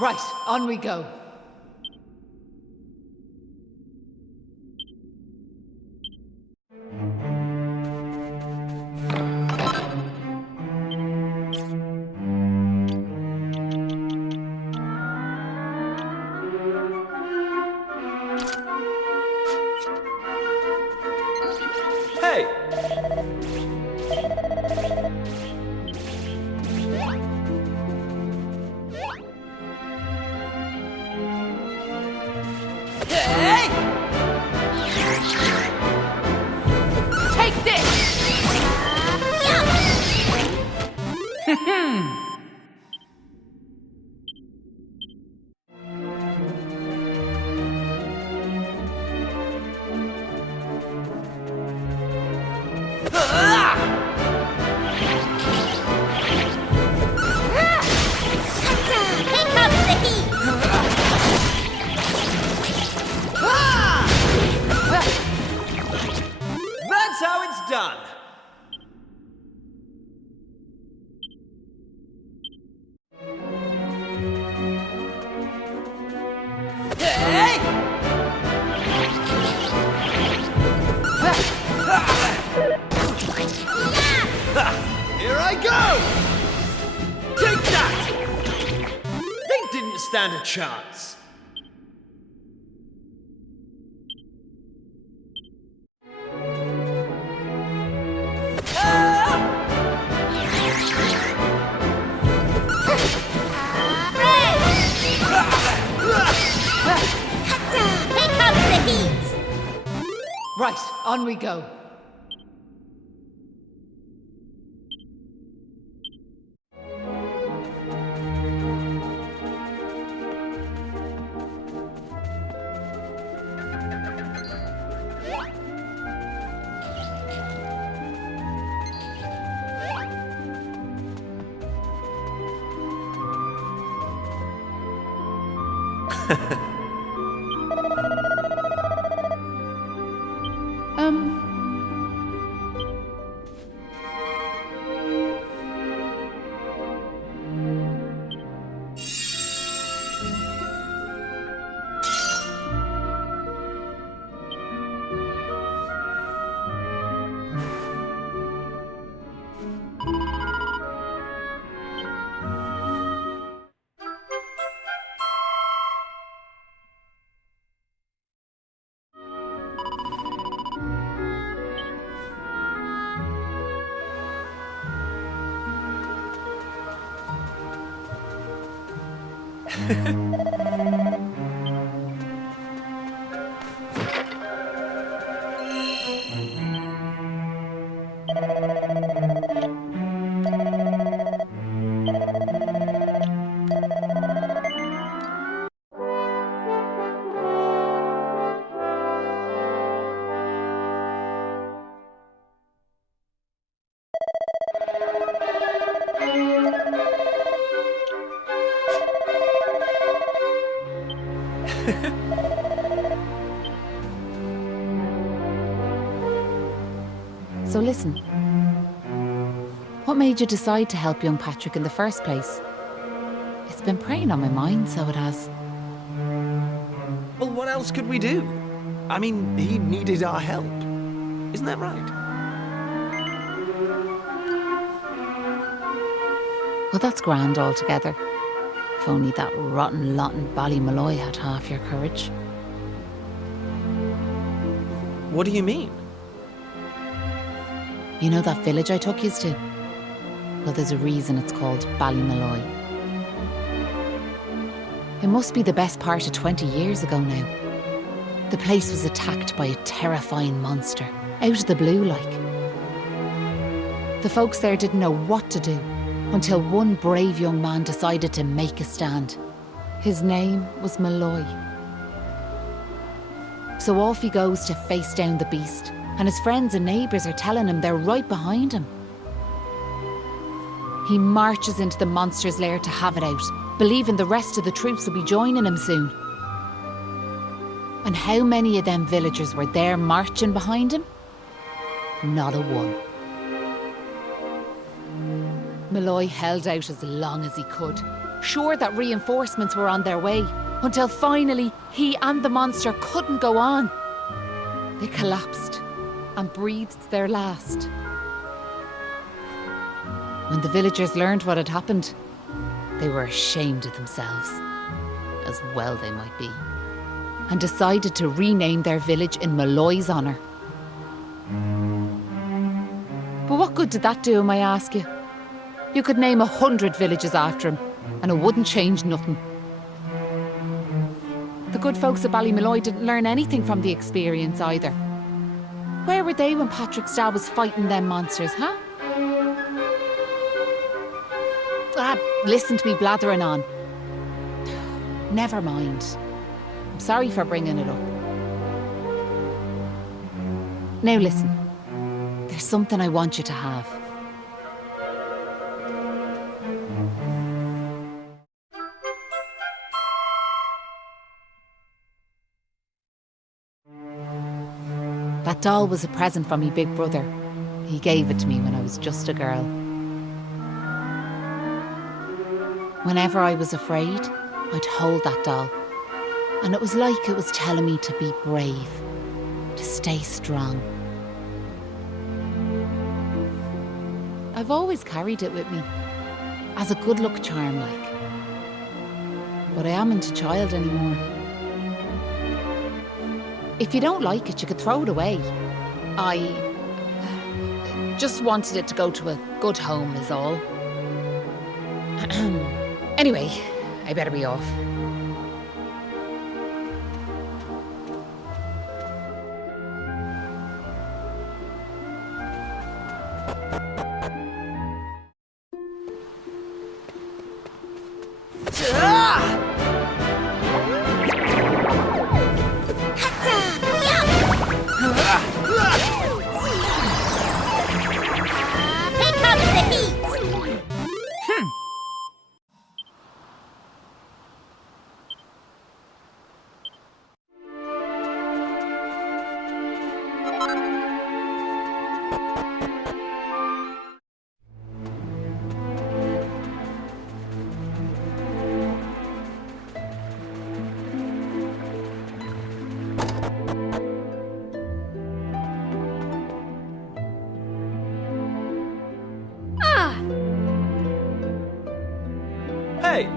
Right, on we go. Hey! Hey! Take this! Here comes the heat! That's how it's done. Hey! Here I go! Take that! They didn't stand a chance. Here comes the heat! Right, on we go. So listen, what made you decide to help young Patrick in the first place? It's been preying on my mind, so it has. Well, what else could we do? I mean, he needed our help. Isn't that right? Well, that's grand altogether. If only that rotten lot in Ballymalloy had half your courage. What do you mean? You know that village I took yous to? Well, there's a reason it's called Ballymalloy. It must be the best part of 20 years ago now. The place was attacked by a terrifying monster, out of the blue like. The folks there didn't know what to do until one brave young man decided to make a stand. His name was Malloy. So off he goes to face down the beast, and his friends and neighbours are telling him they're right behind him. He marches into the monster's lair to have it out, believing the rest of the troops will be joining him soon. And how many of them villagers were there marching behind him? Not a one. Malloy held out as long as he could, sure that reinforcements were on their way, until finally he and the monster couldn't go on. They collapsed and breathed their last. When the villagers learned what had happened, they were ashamed of themselves, as well they might be, and decided to rename their village in Malloy's honour. Well, what good did that do him, I ask you? You could name 100 villages after him, and it wouldn't change nothing. The good folks at Ballymolloy didn't learn anything from the experience either. Where were they when Patrick Starr was fighting them monsters, huh? Listen to me blathering on. Never mind. I'm sorry for bringing it up. Now listen, there's something I want you to have. That doll was a present from me big brother. He gave it to me when I was just a girl. Whenever I was afraid, I'd hold that doll. And it was like it was telling me to be brave, to stay strong. I've always carried it with me, as a good luck charm like. But I amn't a child anymore. If you don't like it, you could throw it away. I just wanted it to go to a good home is all. Anyway, I better be off. Here comes the heat! Hey!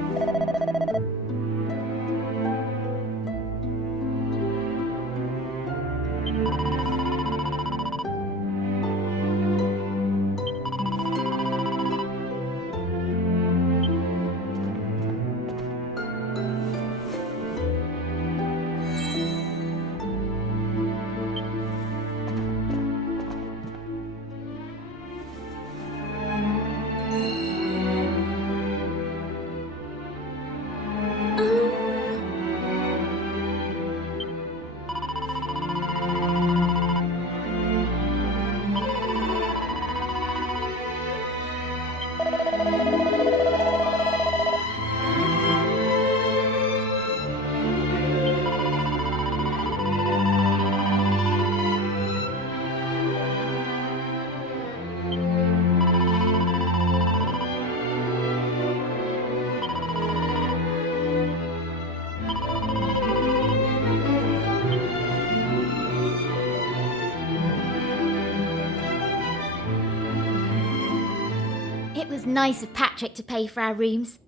It was nice of Patrick to pay for our rooms.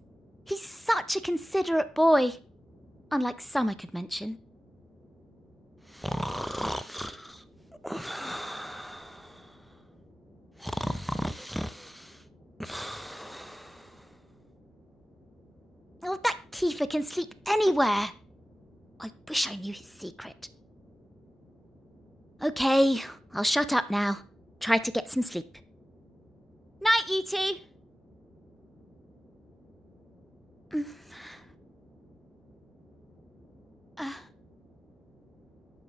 He's such a considerate boy. Unlike some I could mention. Oh, that Kiefer can sleep anywhere. I wish I knew his secret. Okay, I'll shut up now. Try to get some sleep. Night, you two.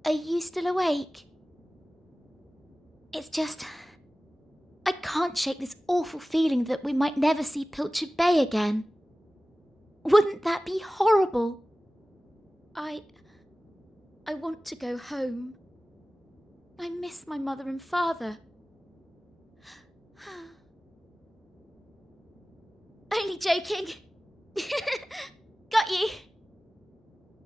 Are you still awake? It's just... I can't shake this awful feeling that we might never see Pilchard Bay again. Wouldn't that be horrible? I want to go home. I miss my mother and father. Only joking. Got you.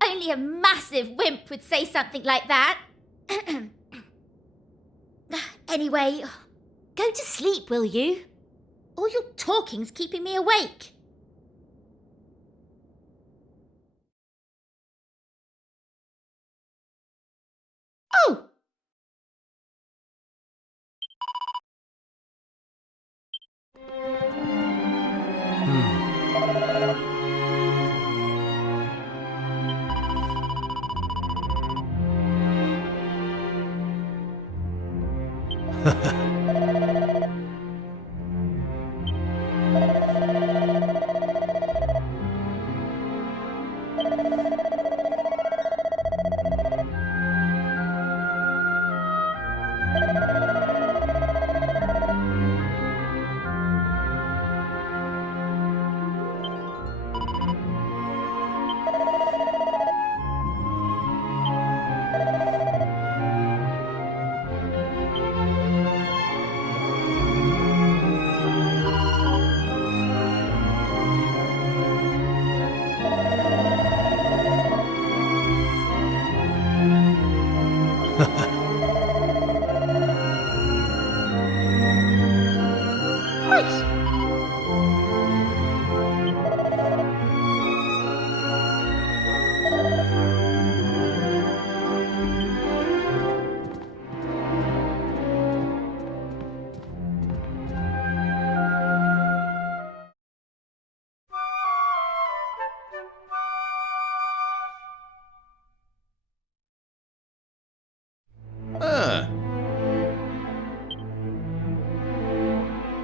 Only a massive wimp would say something like that. Anyway, go to sleep, will you? All your talking's keeping me awake. Oh!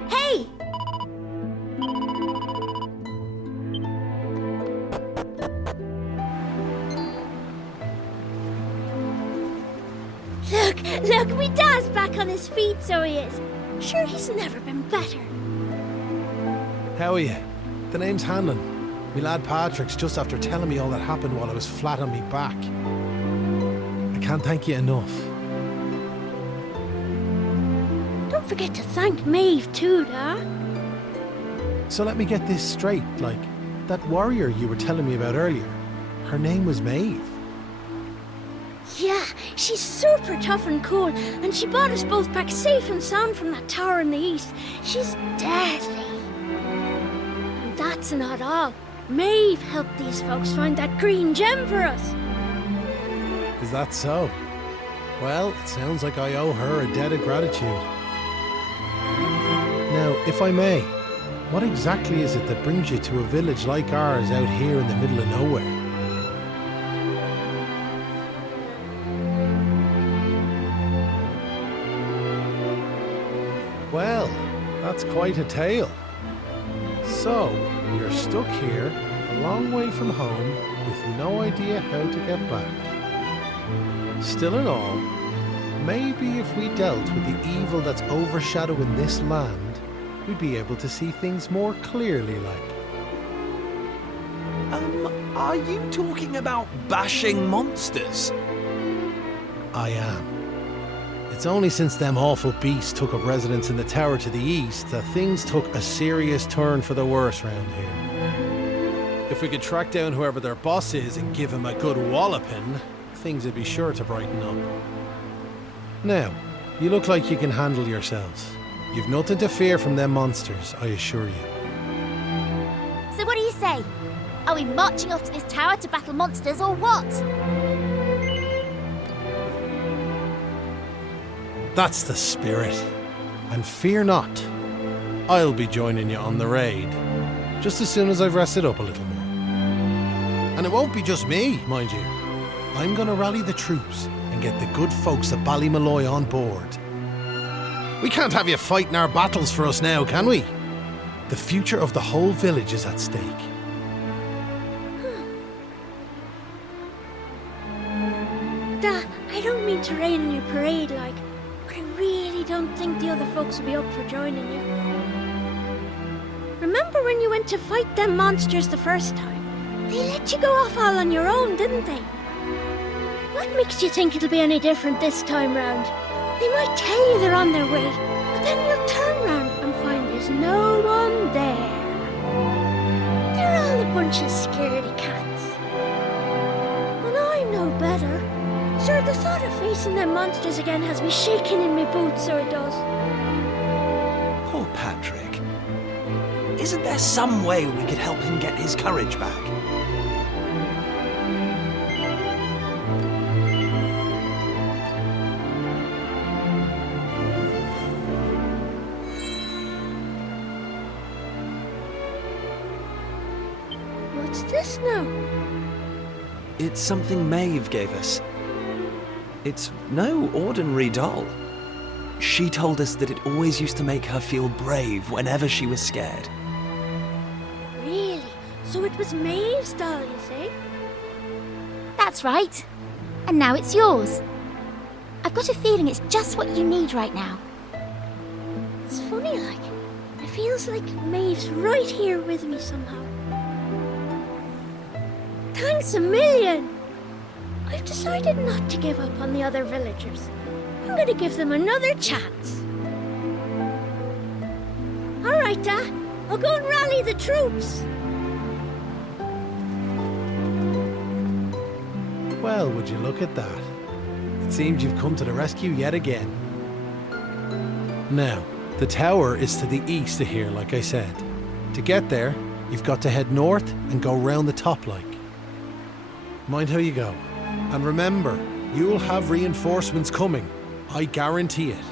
Hey! Look, my dad's back on his feet, so he is. Sure, he's never been better. How are you? The name's Hanlon. Me lad Patrick's just after telling me all that happened while I was flat on me back. I can't thank you enough. Don't forget to thank Maeve too, Dad. So let me get this straight, like, that warrior you were telling me about earlier, her name was Maeve. Yeah, she's super tough and cool, and she brought us both back safe and sound from that tower in the east. She's deadly. And that's not all. Maeve helped these folks find that green gem for us. Is that so? Well, it sounds like I owe her a debt of gratitude. Now, if I may, what exactly is it that brings you to a village like ours out here in the middle of nowhere? Well, that's quite a tale. So, you're stuck here, a long way from home, with no idea how to get back. Still in all, maybe if we dealt with the evil that's overshadowing this land, we'd be able to see things more clearly, like. Are you talking about bashing monsters? I am. It's only since them awful beasts took up residence in the tower to the east that things took a serious turn for the worse round here. If we could track down whoever their boss is and give him a good walloping, things would be sure to brighten up. Now, you look like you can handle yourselves. You've nothing to fear from them monsters, I assure you. So what do you say? Are we marching off to this tower to battle monsters or what? That's the spirit. And fear not. I'll be joining you on the raid, just as soon as I've rested up a little more. And it won't be just me, mind you. I'm going to rally the troops and get the good folks of Ballymalloy on board. We can't have you fighting our battles for us now, can we? The future of the whole village is at stake. Dad, I don't mean to rain on your parade, like, but I really don't think the other folks will be up for joining you. Remember when you went to fight them monsters the first time? They let you go off all on your own, didn't they? What makes you think it'll be any different this time round? They might tell you they're on their way, but then you'll turn round and find there's no one there. They're all a bunch of scaredy cats. And I know better. Sir, the thought of facing them monsters again has me shaking in my boots, so it does. Poor Patrick. Isn't there some way we could help him get his courage back? What's this now? It's something Maeve gave us. It's no ordinary doll. She told us that it always used to make her feel brave whenever she was scared. Really? So it was Maeve's doll, you say? That's right. And now it's yours. I've got a feeling it's just what you need right now. It's funny, like. It feels like Maeve's right here with me somehow. Thanks a million! I've decided not to give up on the other villagers. I'm going to give them another chance. All right, Dad. I'll go and rally the troops. Well, would you look at that? It seems you've come to the rescue yet again. Now, the tower is to the east of here, like I said. To get there, you've got to head north and go round the top like. Mind how you go. And remember, you'll have reinforcements coming. I guarantee it.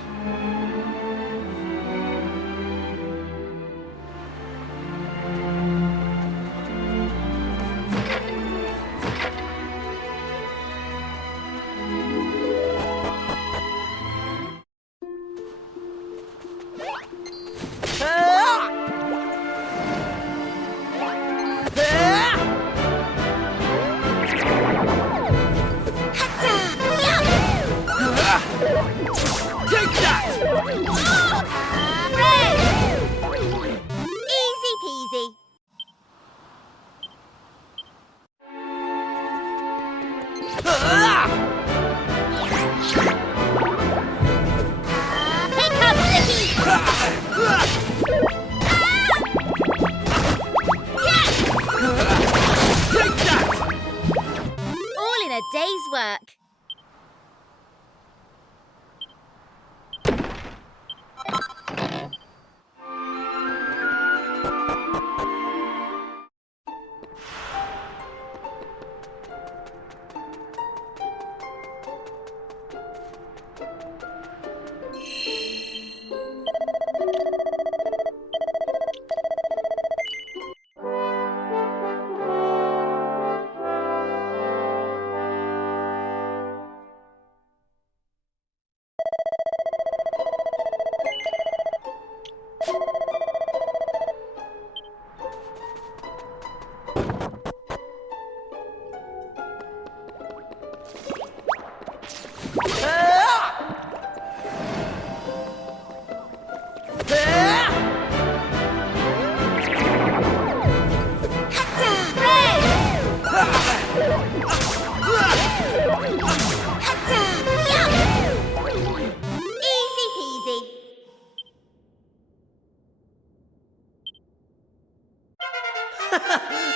Easy peasy. Here comes the heat. All in a day's work. Easy peasy.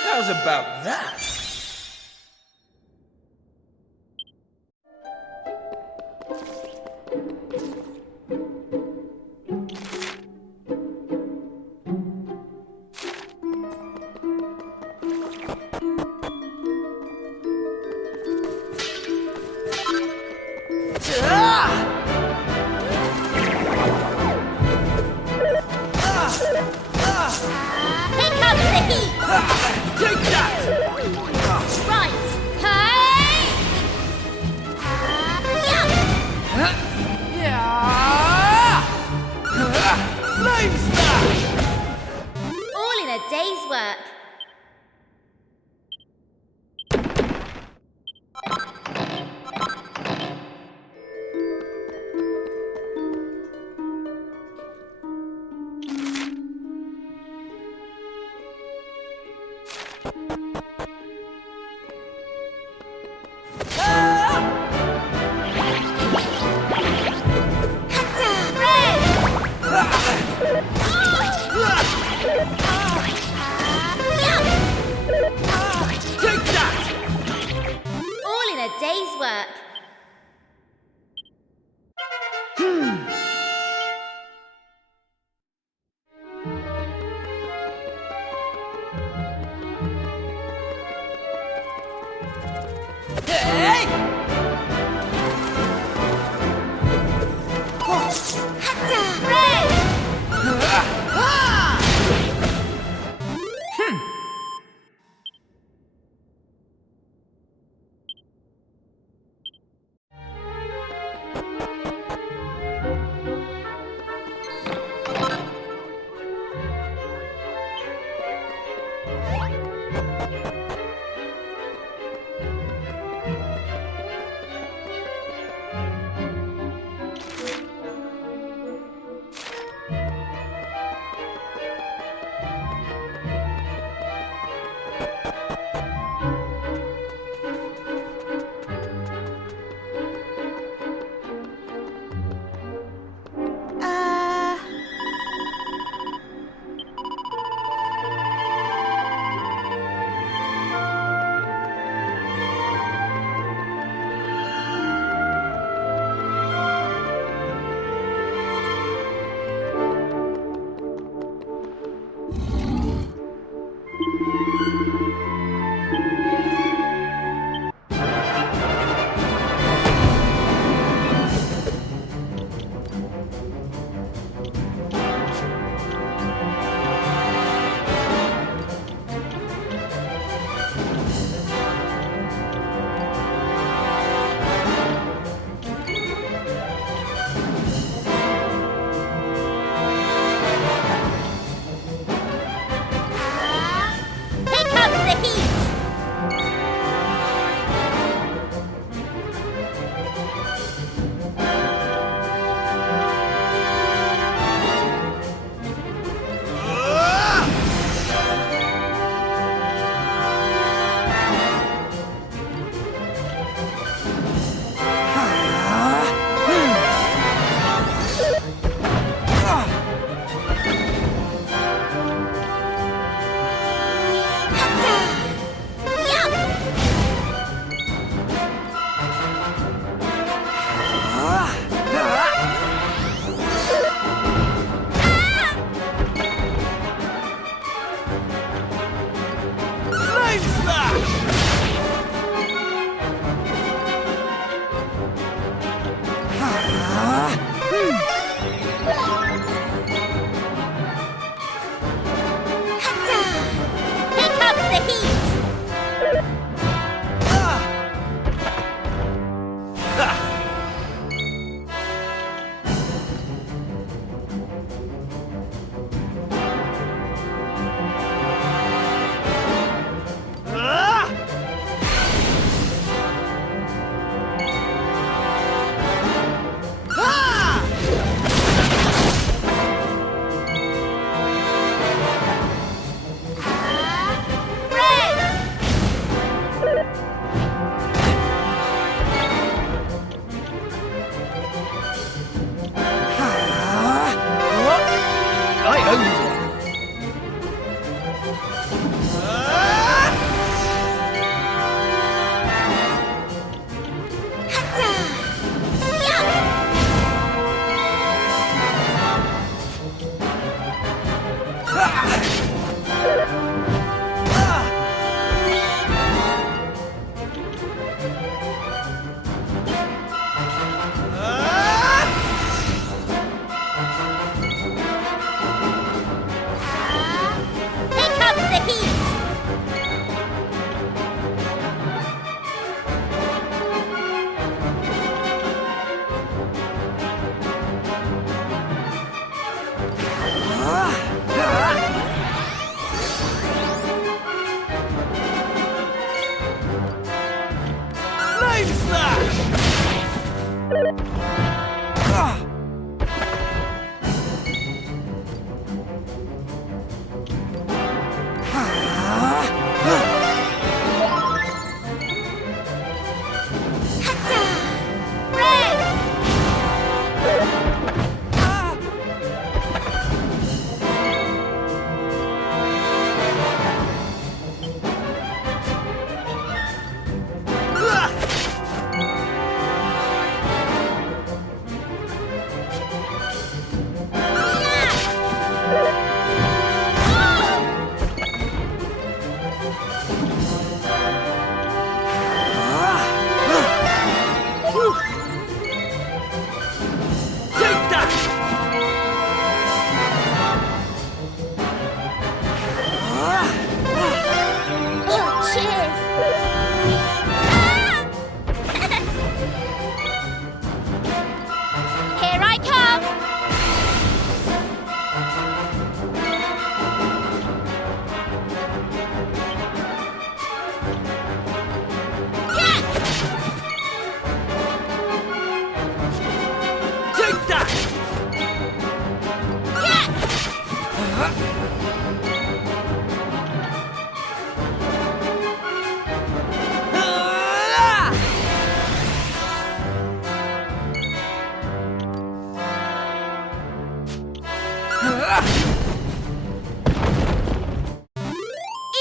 How's about that? Here comes the heat. Take that! Right. Hey! Flame smash! All in a day's work. Take that! All in a day's work.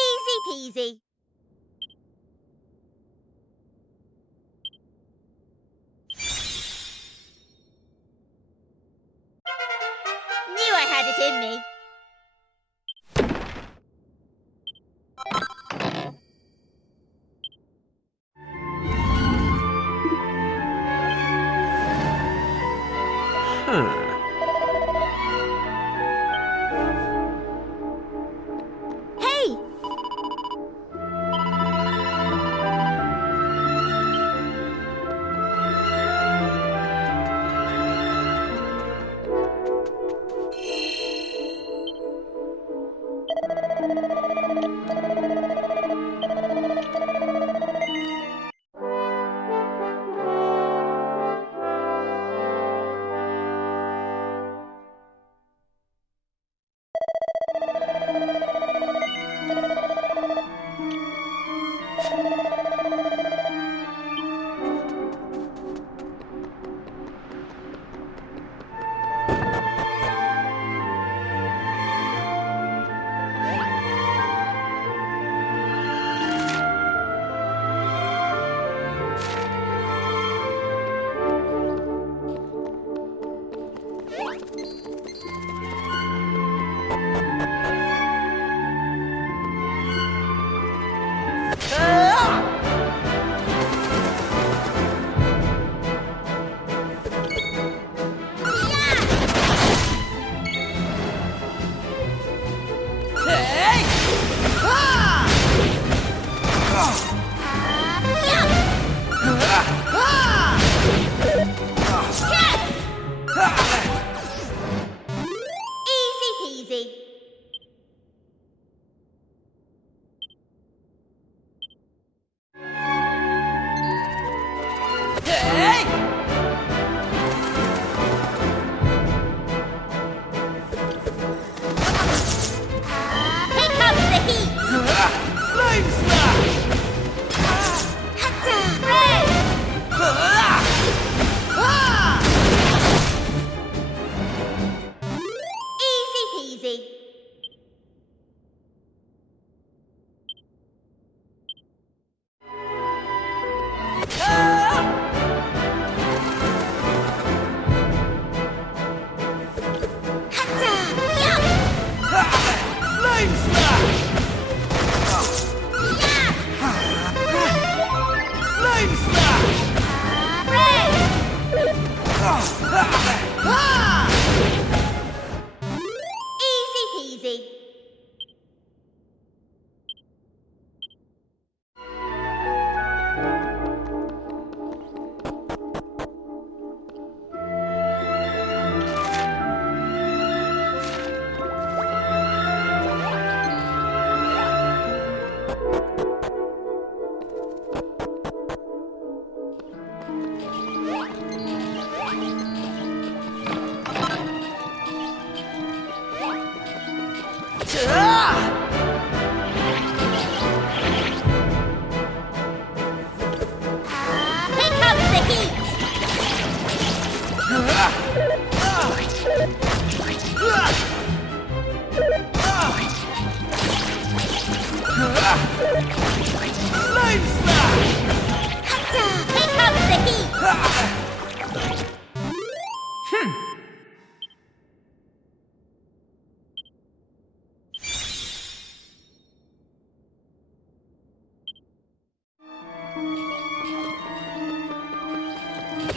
Easy peasy. Knew I had it in me. Hey! Easy peasy. Here comes the heat. Flame slash! Hatta! Red! Easy peasy. Hatta! Yup! Flame slash! Flame slash! Red! Easy peasy. Here comes the heat. Flame slash! Hatta! Here comes the heat. Hatta!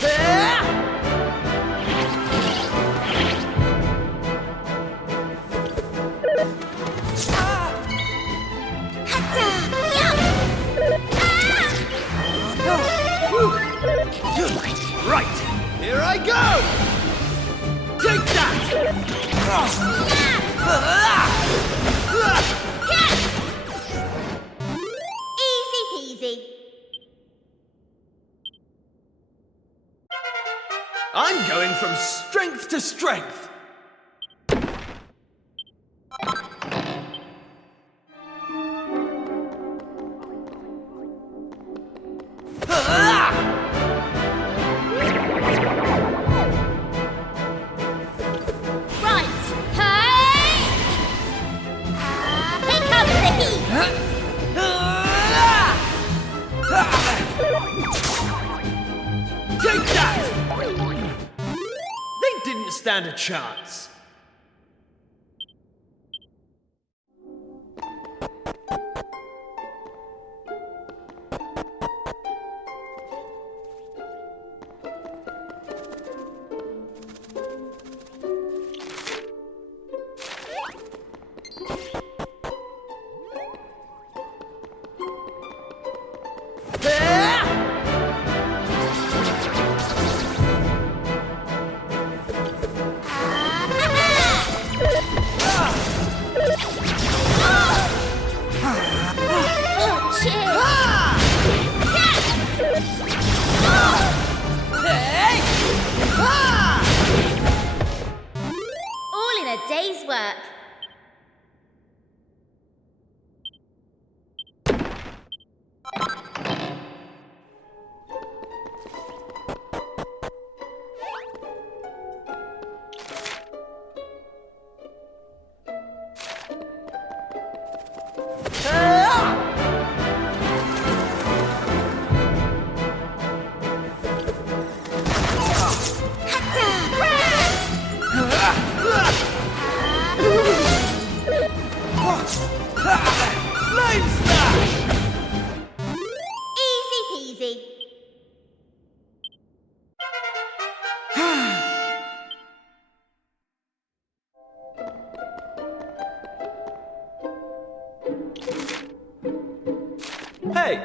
Yup! Right, here I go! Take that! Easy peasy. I'm going from strength to strength. Right. Her. didn't stand a chance. All in a day's work. Easy peasy. Hey!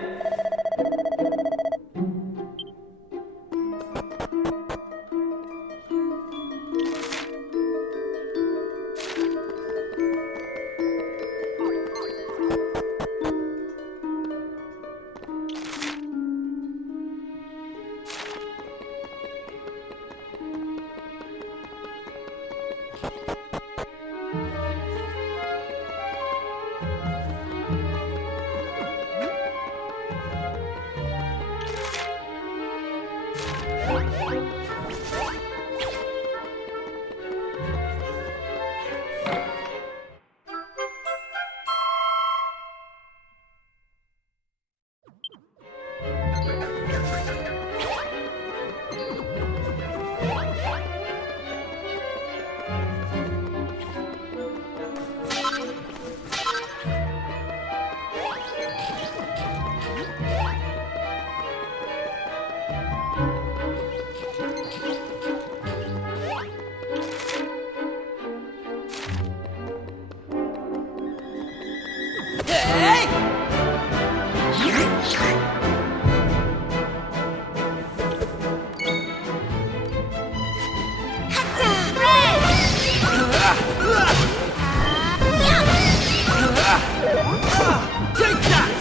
Take that!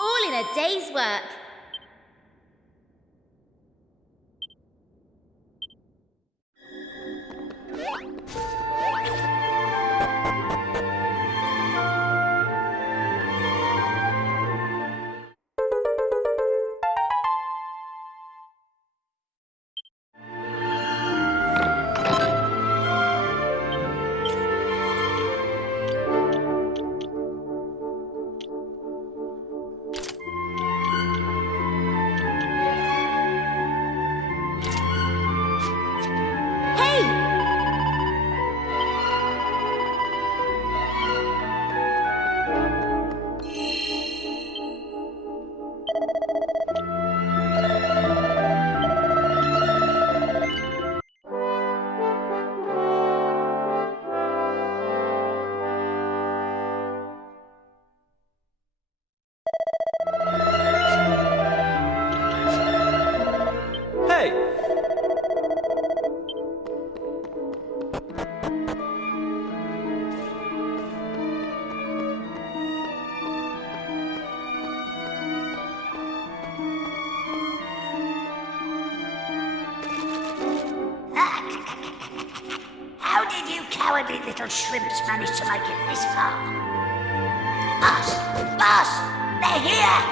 All in a day's work. How did you cowardly little shrimps manage to make it this far? Boss! Boss! They're here!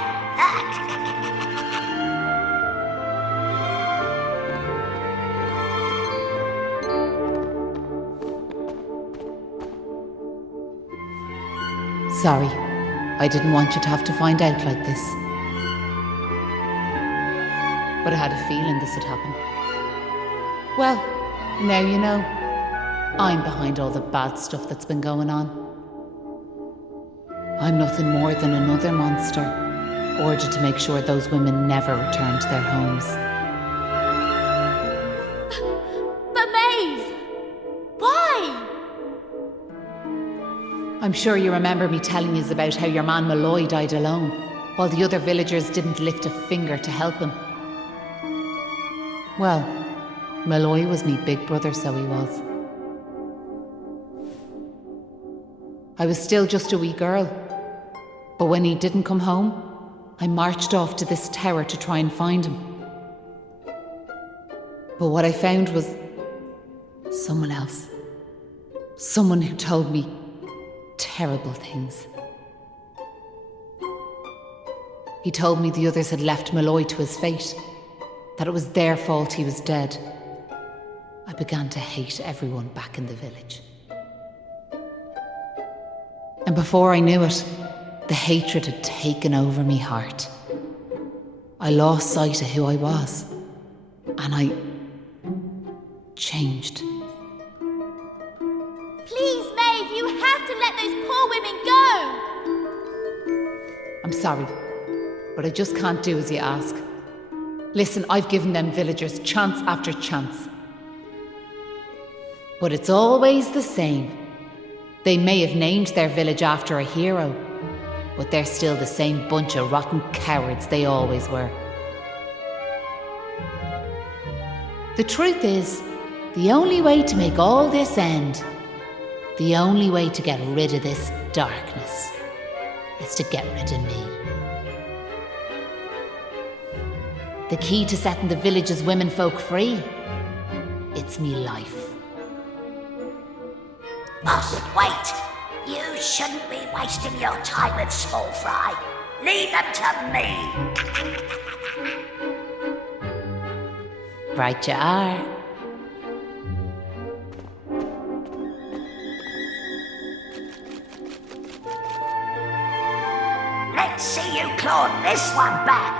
Sorry, I didn't want you to have to find out like this. But I had a feeling this would happen. Well, now you know. I'm behind all the bad stuff that's been going on. I'm nothing more than another monster, ordered to make sure those women never return to their homes. But Maeve! Why? I'm sure you remember me telling you about how your man Malloy died alone, while the other villagers didn't lift a finger to help him. Well, Malloy was me big brother, so he was. I was still just a wee girl, but when he didn't come home, I marched off to this tower to try and find him. But what I found was someone else. Someone who told me terrible things. He told me the others had left Malloy to his fate, that it was their fault he was dead. I began to hate everyone back in the village. And before I knew it, the hatred had taken over me heart. I lost sight of who I was, and I changed. Please, Maeve, you have to let those poor women go! I'm sorry, but I just can't do as you ask. Listen, I've given them villagers chance after chance. But it's always the same. They may have named their village after a hero, but they're still the same bunch of rotten cowards they always were. The truth is, the only way to make all this end, the only way to get rid of this darkness, is to get rid of me. The key to setting the village's womenfolk free, it's me life. Must wait. You shouldn't be wasting your time with small fry. Leave them to me. Right you are. Let's see you claw this one back.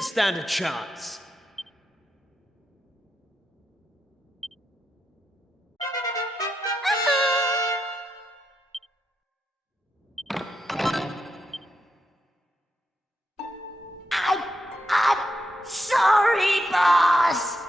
Stand a chance. I'm sorry, boss.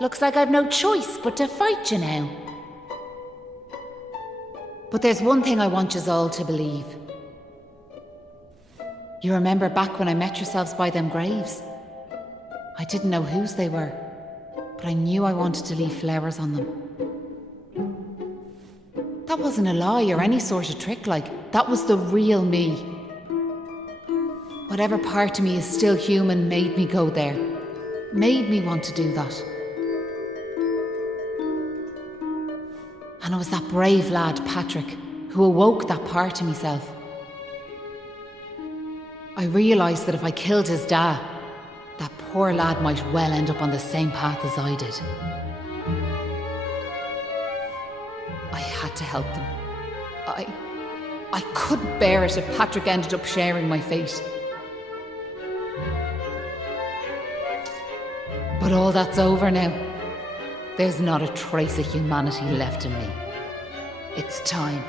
Looks like I've no choice but to fight you now. But there's one thing I want yous all to believe. You remember back when I met yourselves by them graves? I didn't know whose they were, but I knew I wanted to leave flowers on them. That wasn't a lie or any sort of trick, like, that was the real me. Whatever part of me is still human made me go there, made me want to do that. And it was that brave lad, Patrick, who awoke that part of myself. I realised that if I killed his dad, that poor lad might well end up on the same path as I did. I had to help them. I couldn't bear it if Patrick ended up sharing my fate. But all that's over now. There's not a trace of humanity left in me. It's time.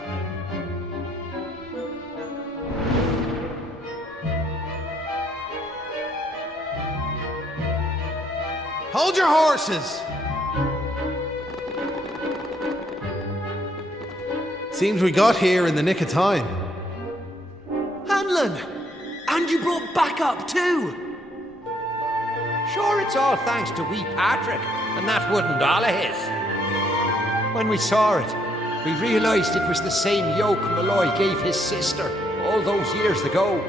Hold your horses! Seems we got here in the nick of time. Hanlon! And you brought backup too! Sure, it's all thanks to wee Patrick and that wooden doll of his. When we saw it, we realised it was the same yoke Malloy gave his sister all those years ago.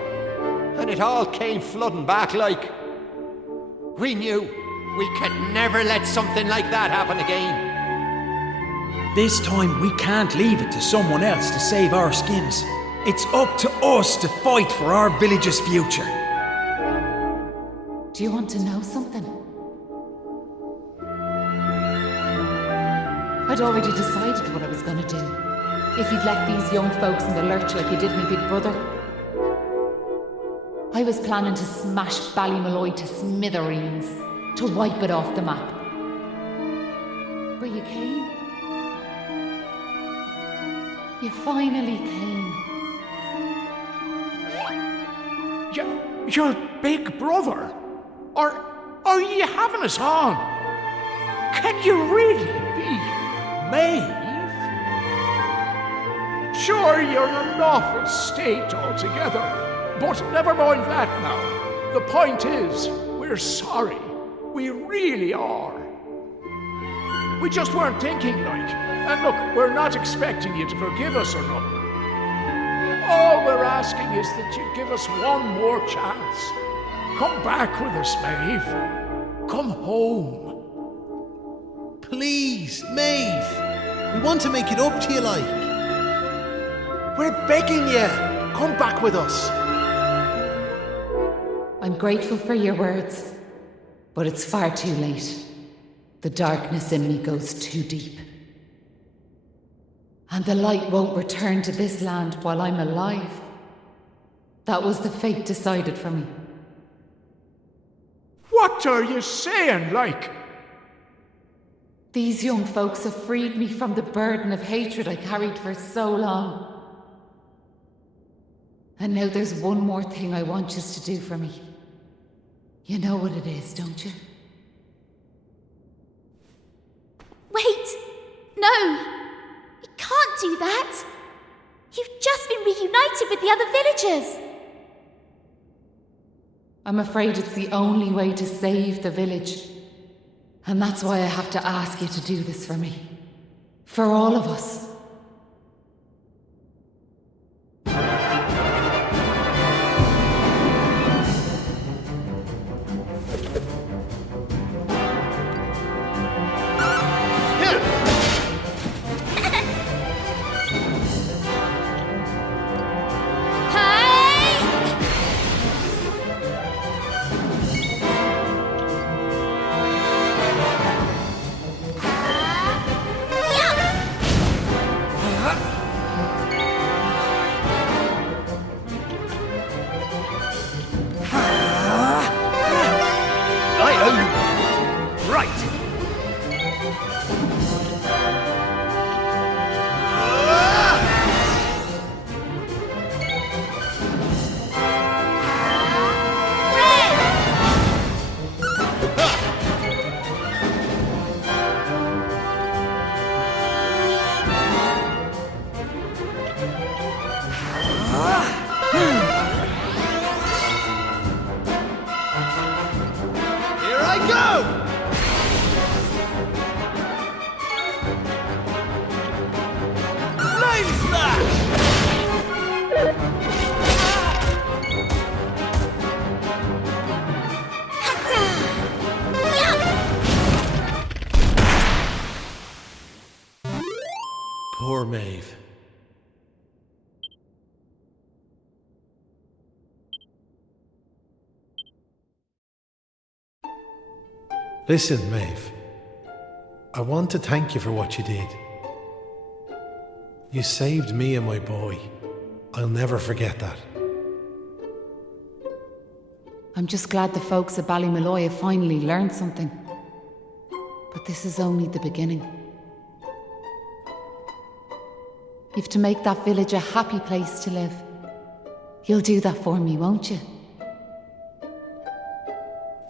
And it all came flooding back like... We knew we could never let something like that happen again. This time we can't leave it to someone else to save our skins. It's up to us to fight for our village's future. Do you want to know something? I'd already decided what I was going to do. If you'd left these young folks in the lurch like you did me big brother. I was planning to smash Ballymalloy to smithereens, to wipe it off the map. But you came. You finally came. Your big brother? Are you having us on? Can you really be Maeve? Sure, you're an awful state altogether, but never mind that now. The point is, we're sorry. We really are. We just weren't thinking, like. And look, we're not expecting you to forgive us or nothing. All we're asking is that you give us one more chance. Come back with us, Maeve. Come home. Please, Maeve. We want to make it up to you, like. We're begging you. Come back with us. I'm grateful for your words, but it's far too late. The darkness in me goes too deep. And the light won't return to this land while I'm alive. That was the fate decided for me. What are you saying, like? These young folks have freed me from the burden of hatred I carried for so long. And now there's one more thing I want you to do for me. You know what it is, don't you? Wait! No! You can't do that! You've just been reunited with the other villagers! I'm afraid it's the only way to save the village. And that's why I have to ask you to do this for me. For all of us. Listen, Maeve. I want to thank you for what you did. You saved me and my boy. I'll never forget that. I'm just glad the folks at Ballymalloy have finally learned something. But this is only the beginning. You've to make that village a happy place to live. You'll do that for me, won't you?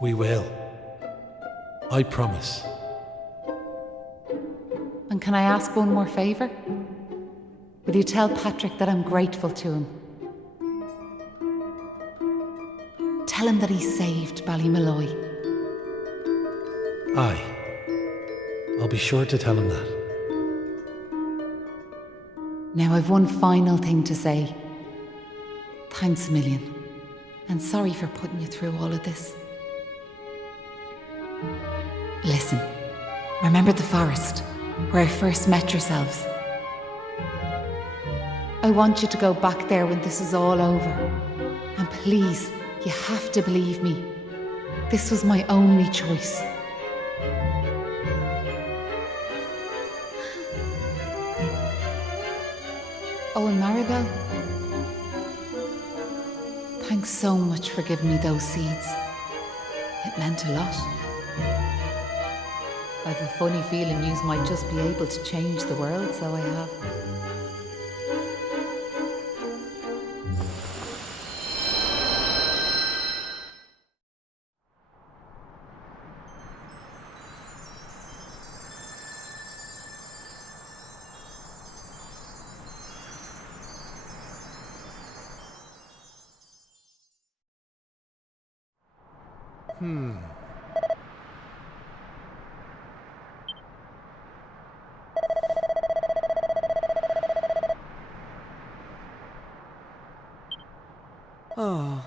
We will. I promise. And can I ask one more favour? Will you tell Patrick that I'm grateful to him? Tell him that he saved Ballymalloy. Aye. I'll be sure to tell him that. Now I've one final thing to say. Thanks a million. And sorry for putting you through all of this. Listen, remember the forest where I first met yourselves? I want you to go back there when this is all over. And please, you have to believe me. This was my only choice. Oh, and Maribel, thanks so much for giving me those seeds. It meant a lot. I've a funny feeling yous might just be able to change the world, so I have. Oh.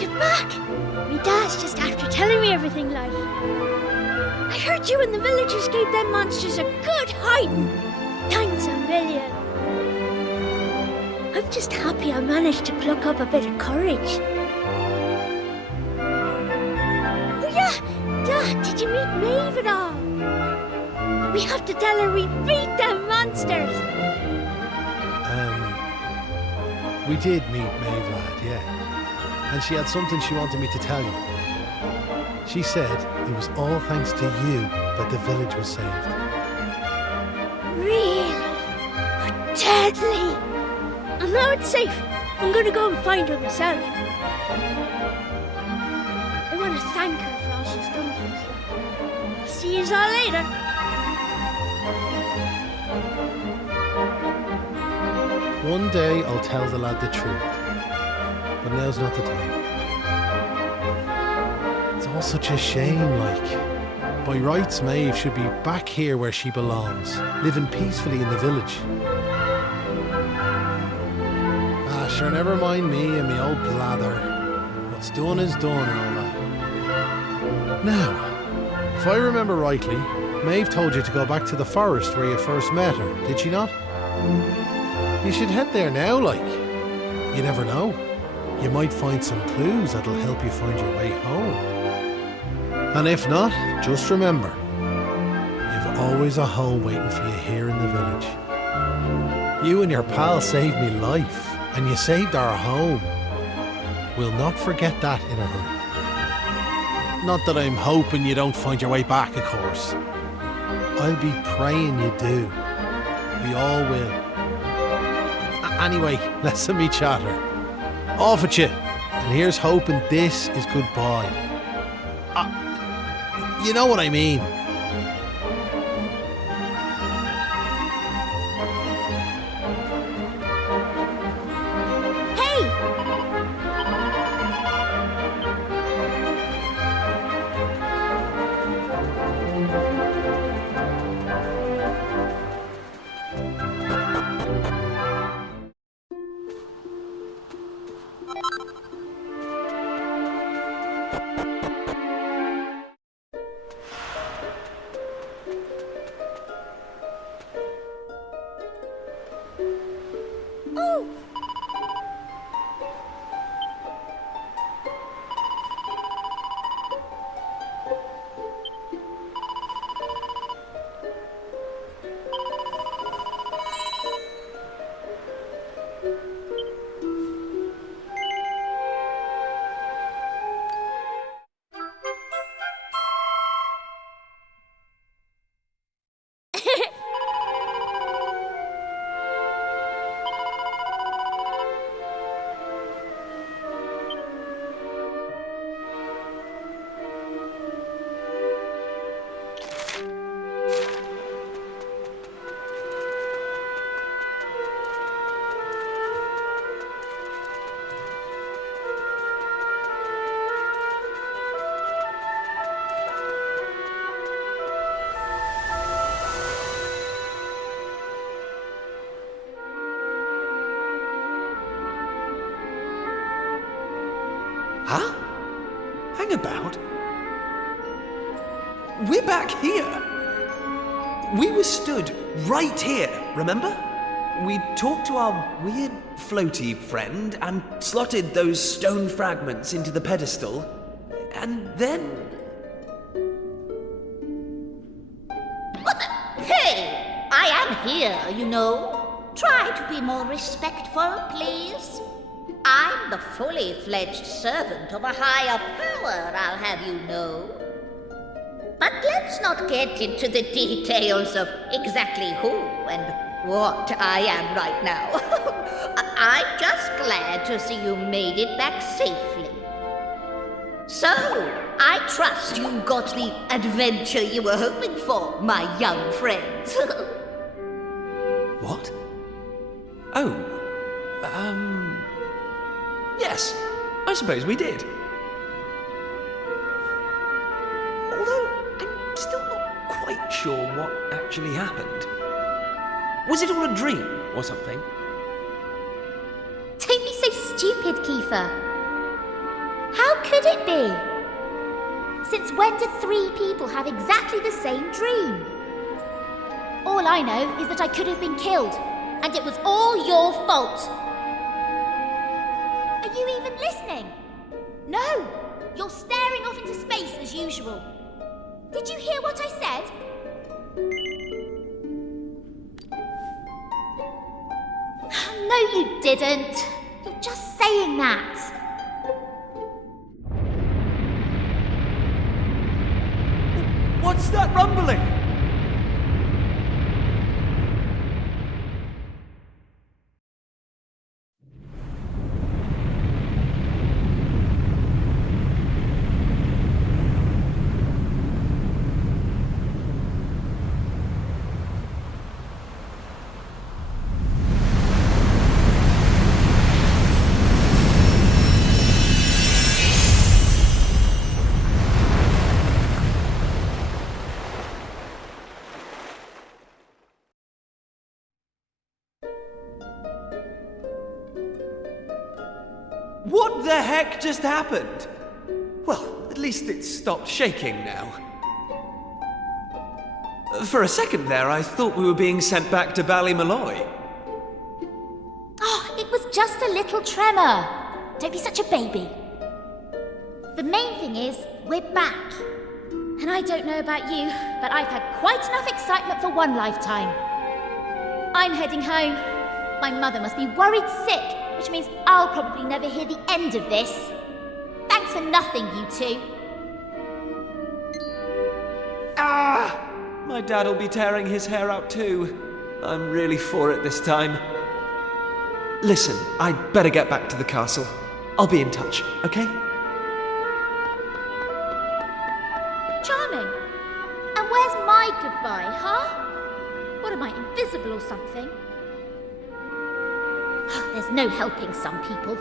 You're back! Me dad's just after telling me everything, like. I heard you and the villagers gave them monsters a good hiding. Thanks a million. I'm just happy I managed to pluck up a bit of courage. Oh yeah, Dad, did you meet Maeve at all? We have to tell her we beat them monsters. We did meet Maeve, lad, yeah. And she had something she wanted me to tell you. She said it was all thanks to you that the village was saved. Really? Oh, deadly! And now it's safe. I'm going to go and find her myself. I want to thank her for all she's done for us. I'll see you all later. One day I'll tell the lad the truth. But now's not the time. It's all such a shame, like. By rights, Maeve should be back here where she belongs, living peacefully in the village. Ah, sure, never mind me and me old blather. What's done is done and all that. Now, if I remember rightly, Maeve told you to go back to the forest where you first met her, did she not? You should head there now, like. You never know. You might find some clues that'll help you find your way home. And if not, just remember, you've always a home waiting for you here in the village. You and your pal saved me life, and you saved our home. We'll not forget that in a hurry. Not that I'm hoping you don't find your way back, of course. I'll be praying you do. We all will. Anyway, listen me chatter. Off at you. And here's hoping this is goodbye. You know what I mean. Huh? Hang about. We're back here. We were stood right here, remember? We talked to our weird floaty friend and slotted those stone fragments into the pedestal. And then... Hey, I am here, you know. Try to be more respectful, please. I'm the fully fledged servant of a higher power, I'll have you know. But let's not get into the details of exactly who and what I am right now. I'm just glad to see you made it back safely. So, I trust you got the adventure you were hoping for, my young friends. What? Oh, yes, I suppose we did. Although, I'm still not quite sure what actually happened. Was it all a dream or something? Don't be so stupid, Kiefer. How could it be? Since when do 3 people have exactly the same dream? All I know is that I could have been killed, and it was all your fault. Are you even listening? No! You're staring off into space as usual. Did you hear what I said? No, you didn't. You're just saying that. What's that rumbling? What the heck just happened? Well, at least it's stopped shaking now. For a second there, I thought we were being sent back to Ballymalloy. Oh, it was just a little tremor. Don't be such a baby. The main thing is, we're back. And I don't know about you, but I've had quite enough excitement for one lifetime. I'm heading home. My mother must be worried sick which means I'll probably never hear the end of this. Thanks for nothing, you two. My dad'll be tearing his hair out too. I'm really for it this time. Listen, I'd better get back to the castle. I'll be in touch, okay? Charming. And where's my goodbye, huh? What am I, invisible or something? There's no helping some people.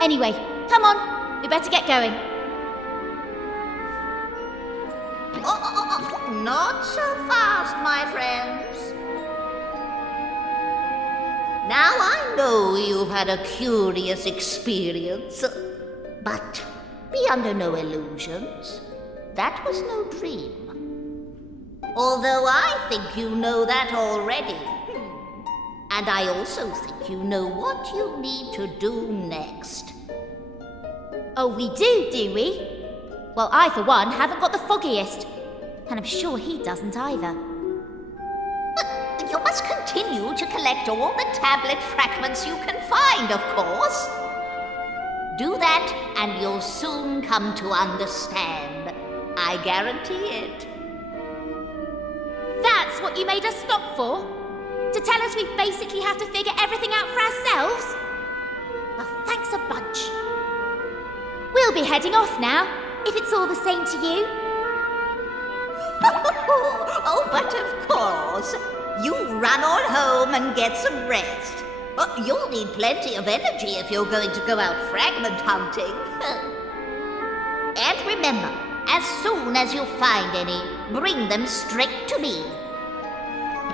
Anyway, come on, we better get going. Not so fast, my friends. Now I know you've had a curious experience, but be under no illusions. That was no dream. Although I think you know that already. And I also think you know what you need to do next. Oh, we do we? Well, I, for one, haven't got the foggiest. And I'm sure he doesn't either. But you must continue to collect all the tablet fragments you can find, of course. Do that, and you'll soon come to understand. I guarantee it. That's what you made us stop for? To tell us we basically have to figure everything out for ourselves? Well, thanks a bunch. We'll be heading off now, if it's all the same to you. Oh, but of course. You run on home and get some rest. You'll need plenty of energy if you're going to go out fragment hunting. And remember, as soon as you find any, bring them straight to me.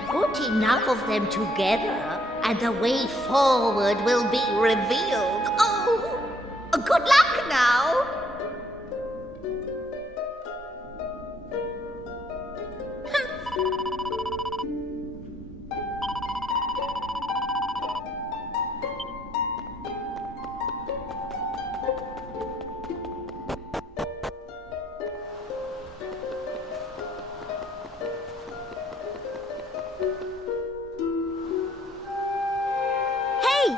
Put enough of them together, and the way forward will be revealed. Oh, good luck now. Hey!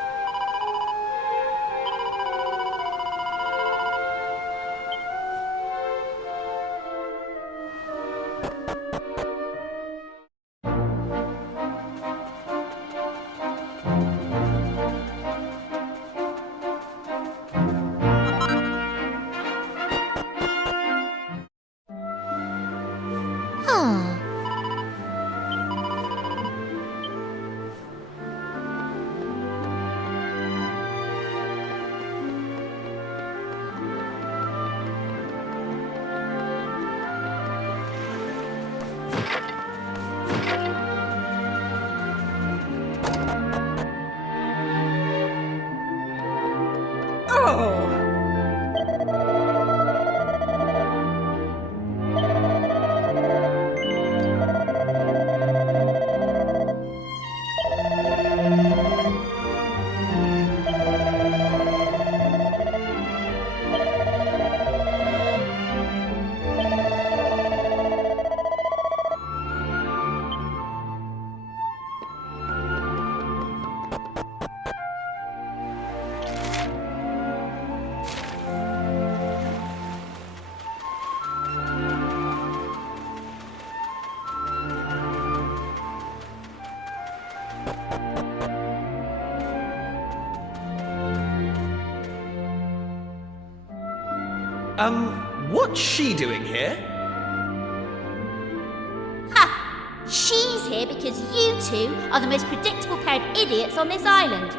Huh. What's she doing here? Ha! She's here because you two are the most predictable pair of idiots on this island.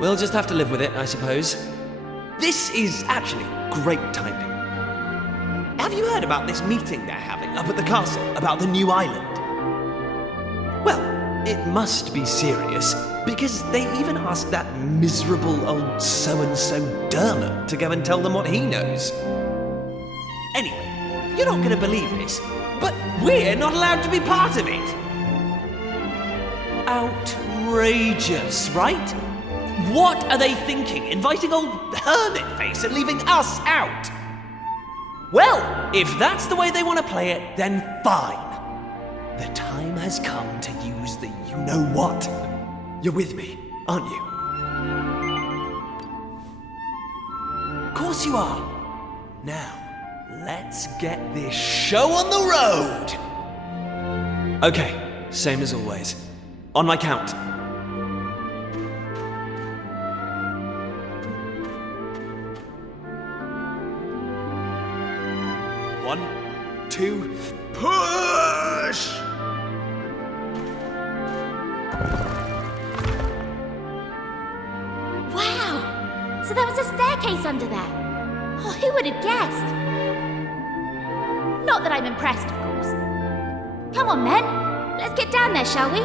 We'll just have to live with it, I suppose. This is actually great timing. Have you heard about this meeting they're having up at the castle about the new island? Well, it must be serious, because they even asked that miserable old so-and-so Dermot to go and tell them what he knows. Anyway, you're not going to believe this, but we're not allowed to be part of it. Outrageous, right? What are they thinking, inviting old hermit face and leaving us out? Well, if that's the way they want to play it, then fine. The time has come to use the you-know-what. You're with me, aren't you? Of course you are. Now, let's get this show on the road! Okay, same as always. On my count. 1, 2, push! Wow! So there was a staircase under there. Oh, who would have guessed? Not that I'm impressed, of course. Come on, then. Let's get down there, shall we?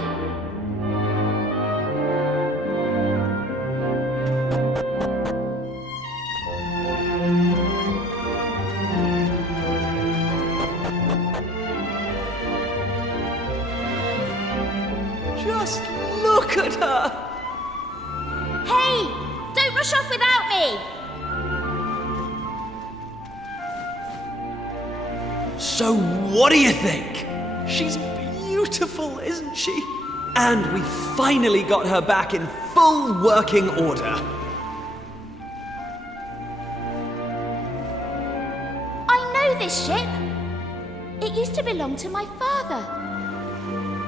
Just look at her! Hey! Don't rush off without me! So what do you think? She's beautiful, isn't she? And we finally got her back in full working order. I know this ship. It used to belong to my father.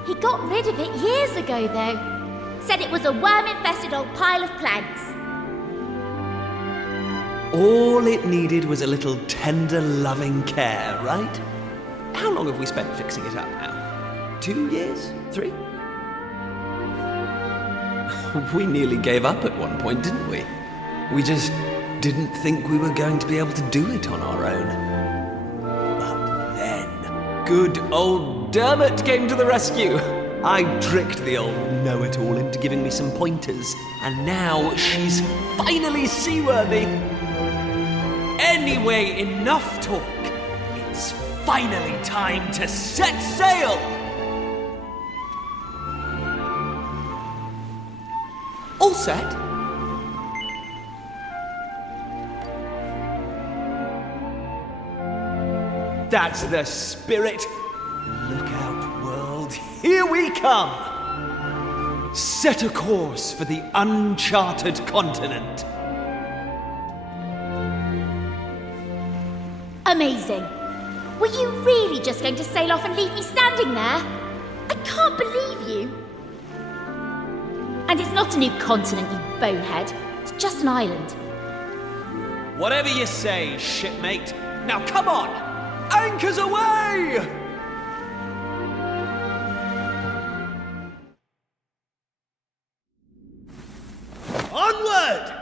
He got rid of it years ago, though. Said it was a worm-infested old pile of planks. All it needed was a little tender, loving care, right? How long have we spent fixing it up now? 2 years? 3? We nearly gave up at one point, didn't we? We just didn't think we were going to be able to do it on our own. But then, good old Dermot came to the rescue. I tricked the old know-it-all into giving me some pointers, and now she's finally seaworthy. Anyway, enough talk. It's finally time to set sail! All set? That's the spirit. Look out, world. Here we come! Set a course for the uncharted continent. Amazing. Were you really just going to sail off and leave me standing there? I can't believe you. And it's not a new continent, you bonehead. It's just an island. Whatever you say, shipmate. Now come on! Anchors away! Onward!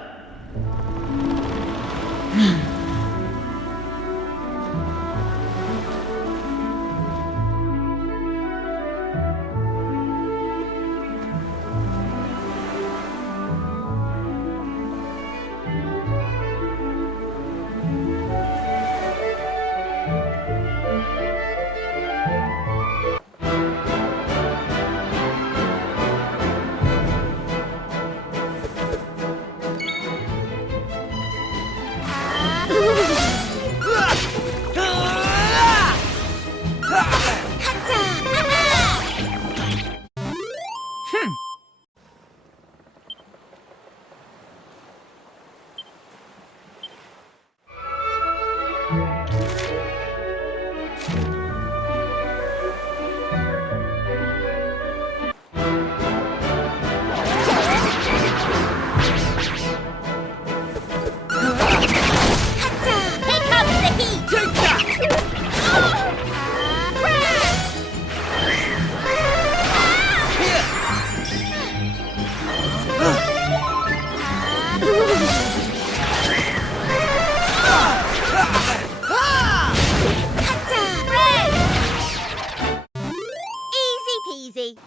Easy.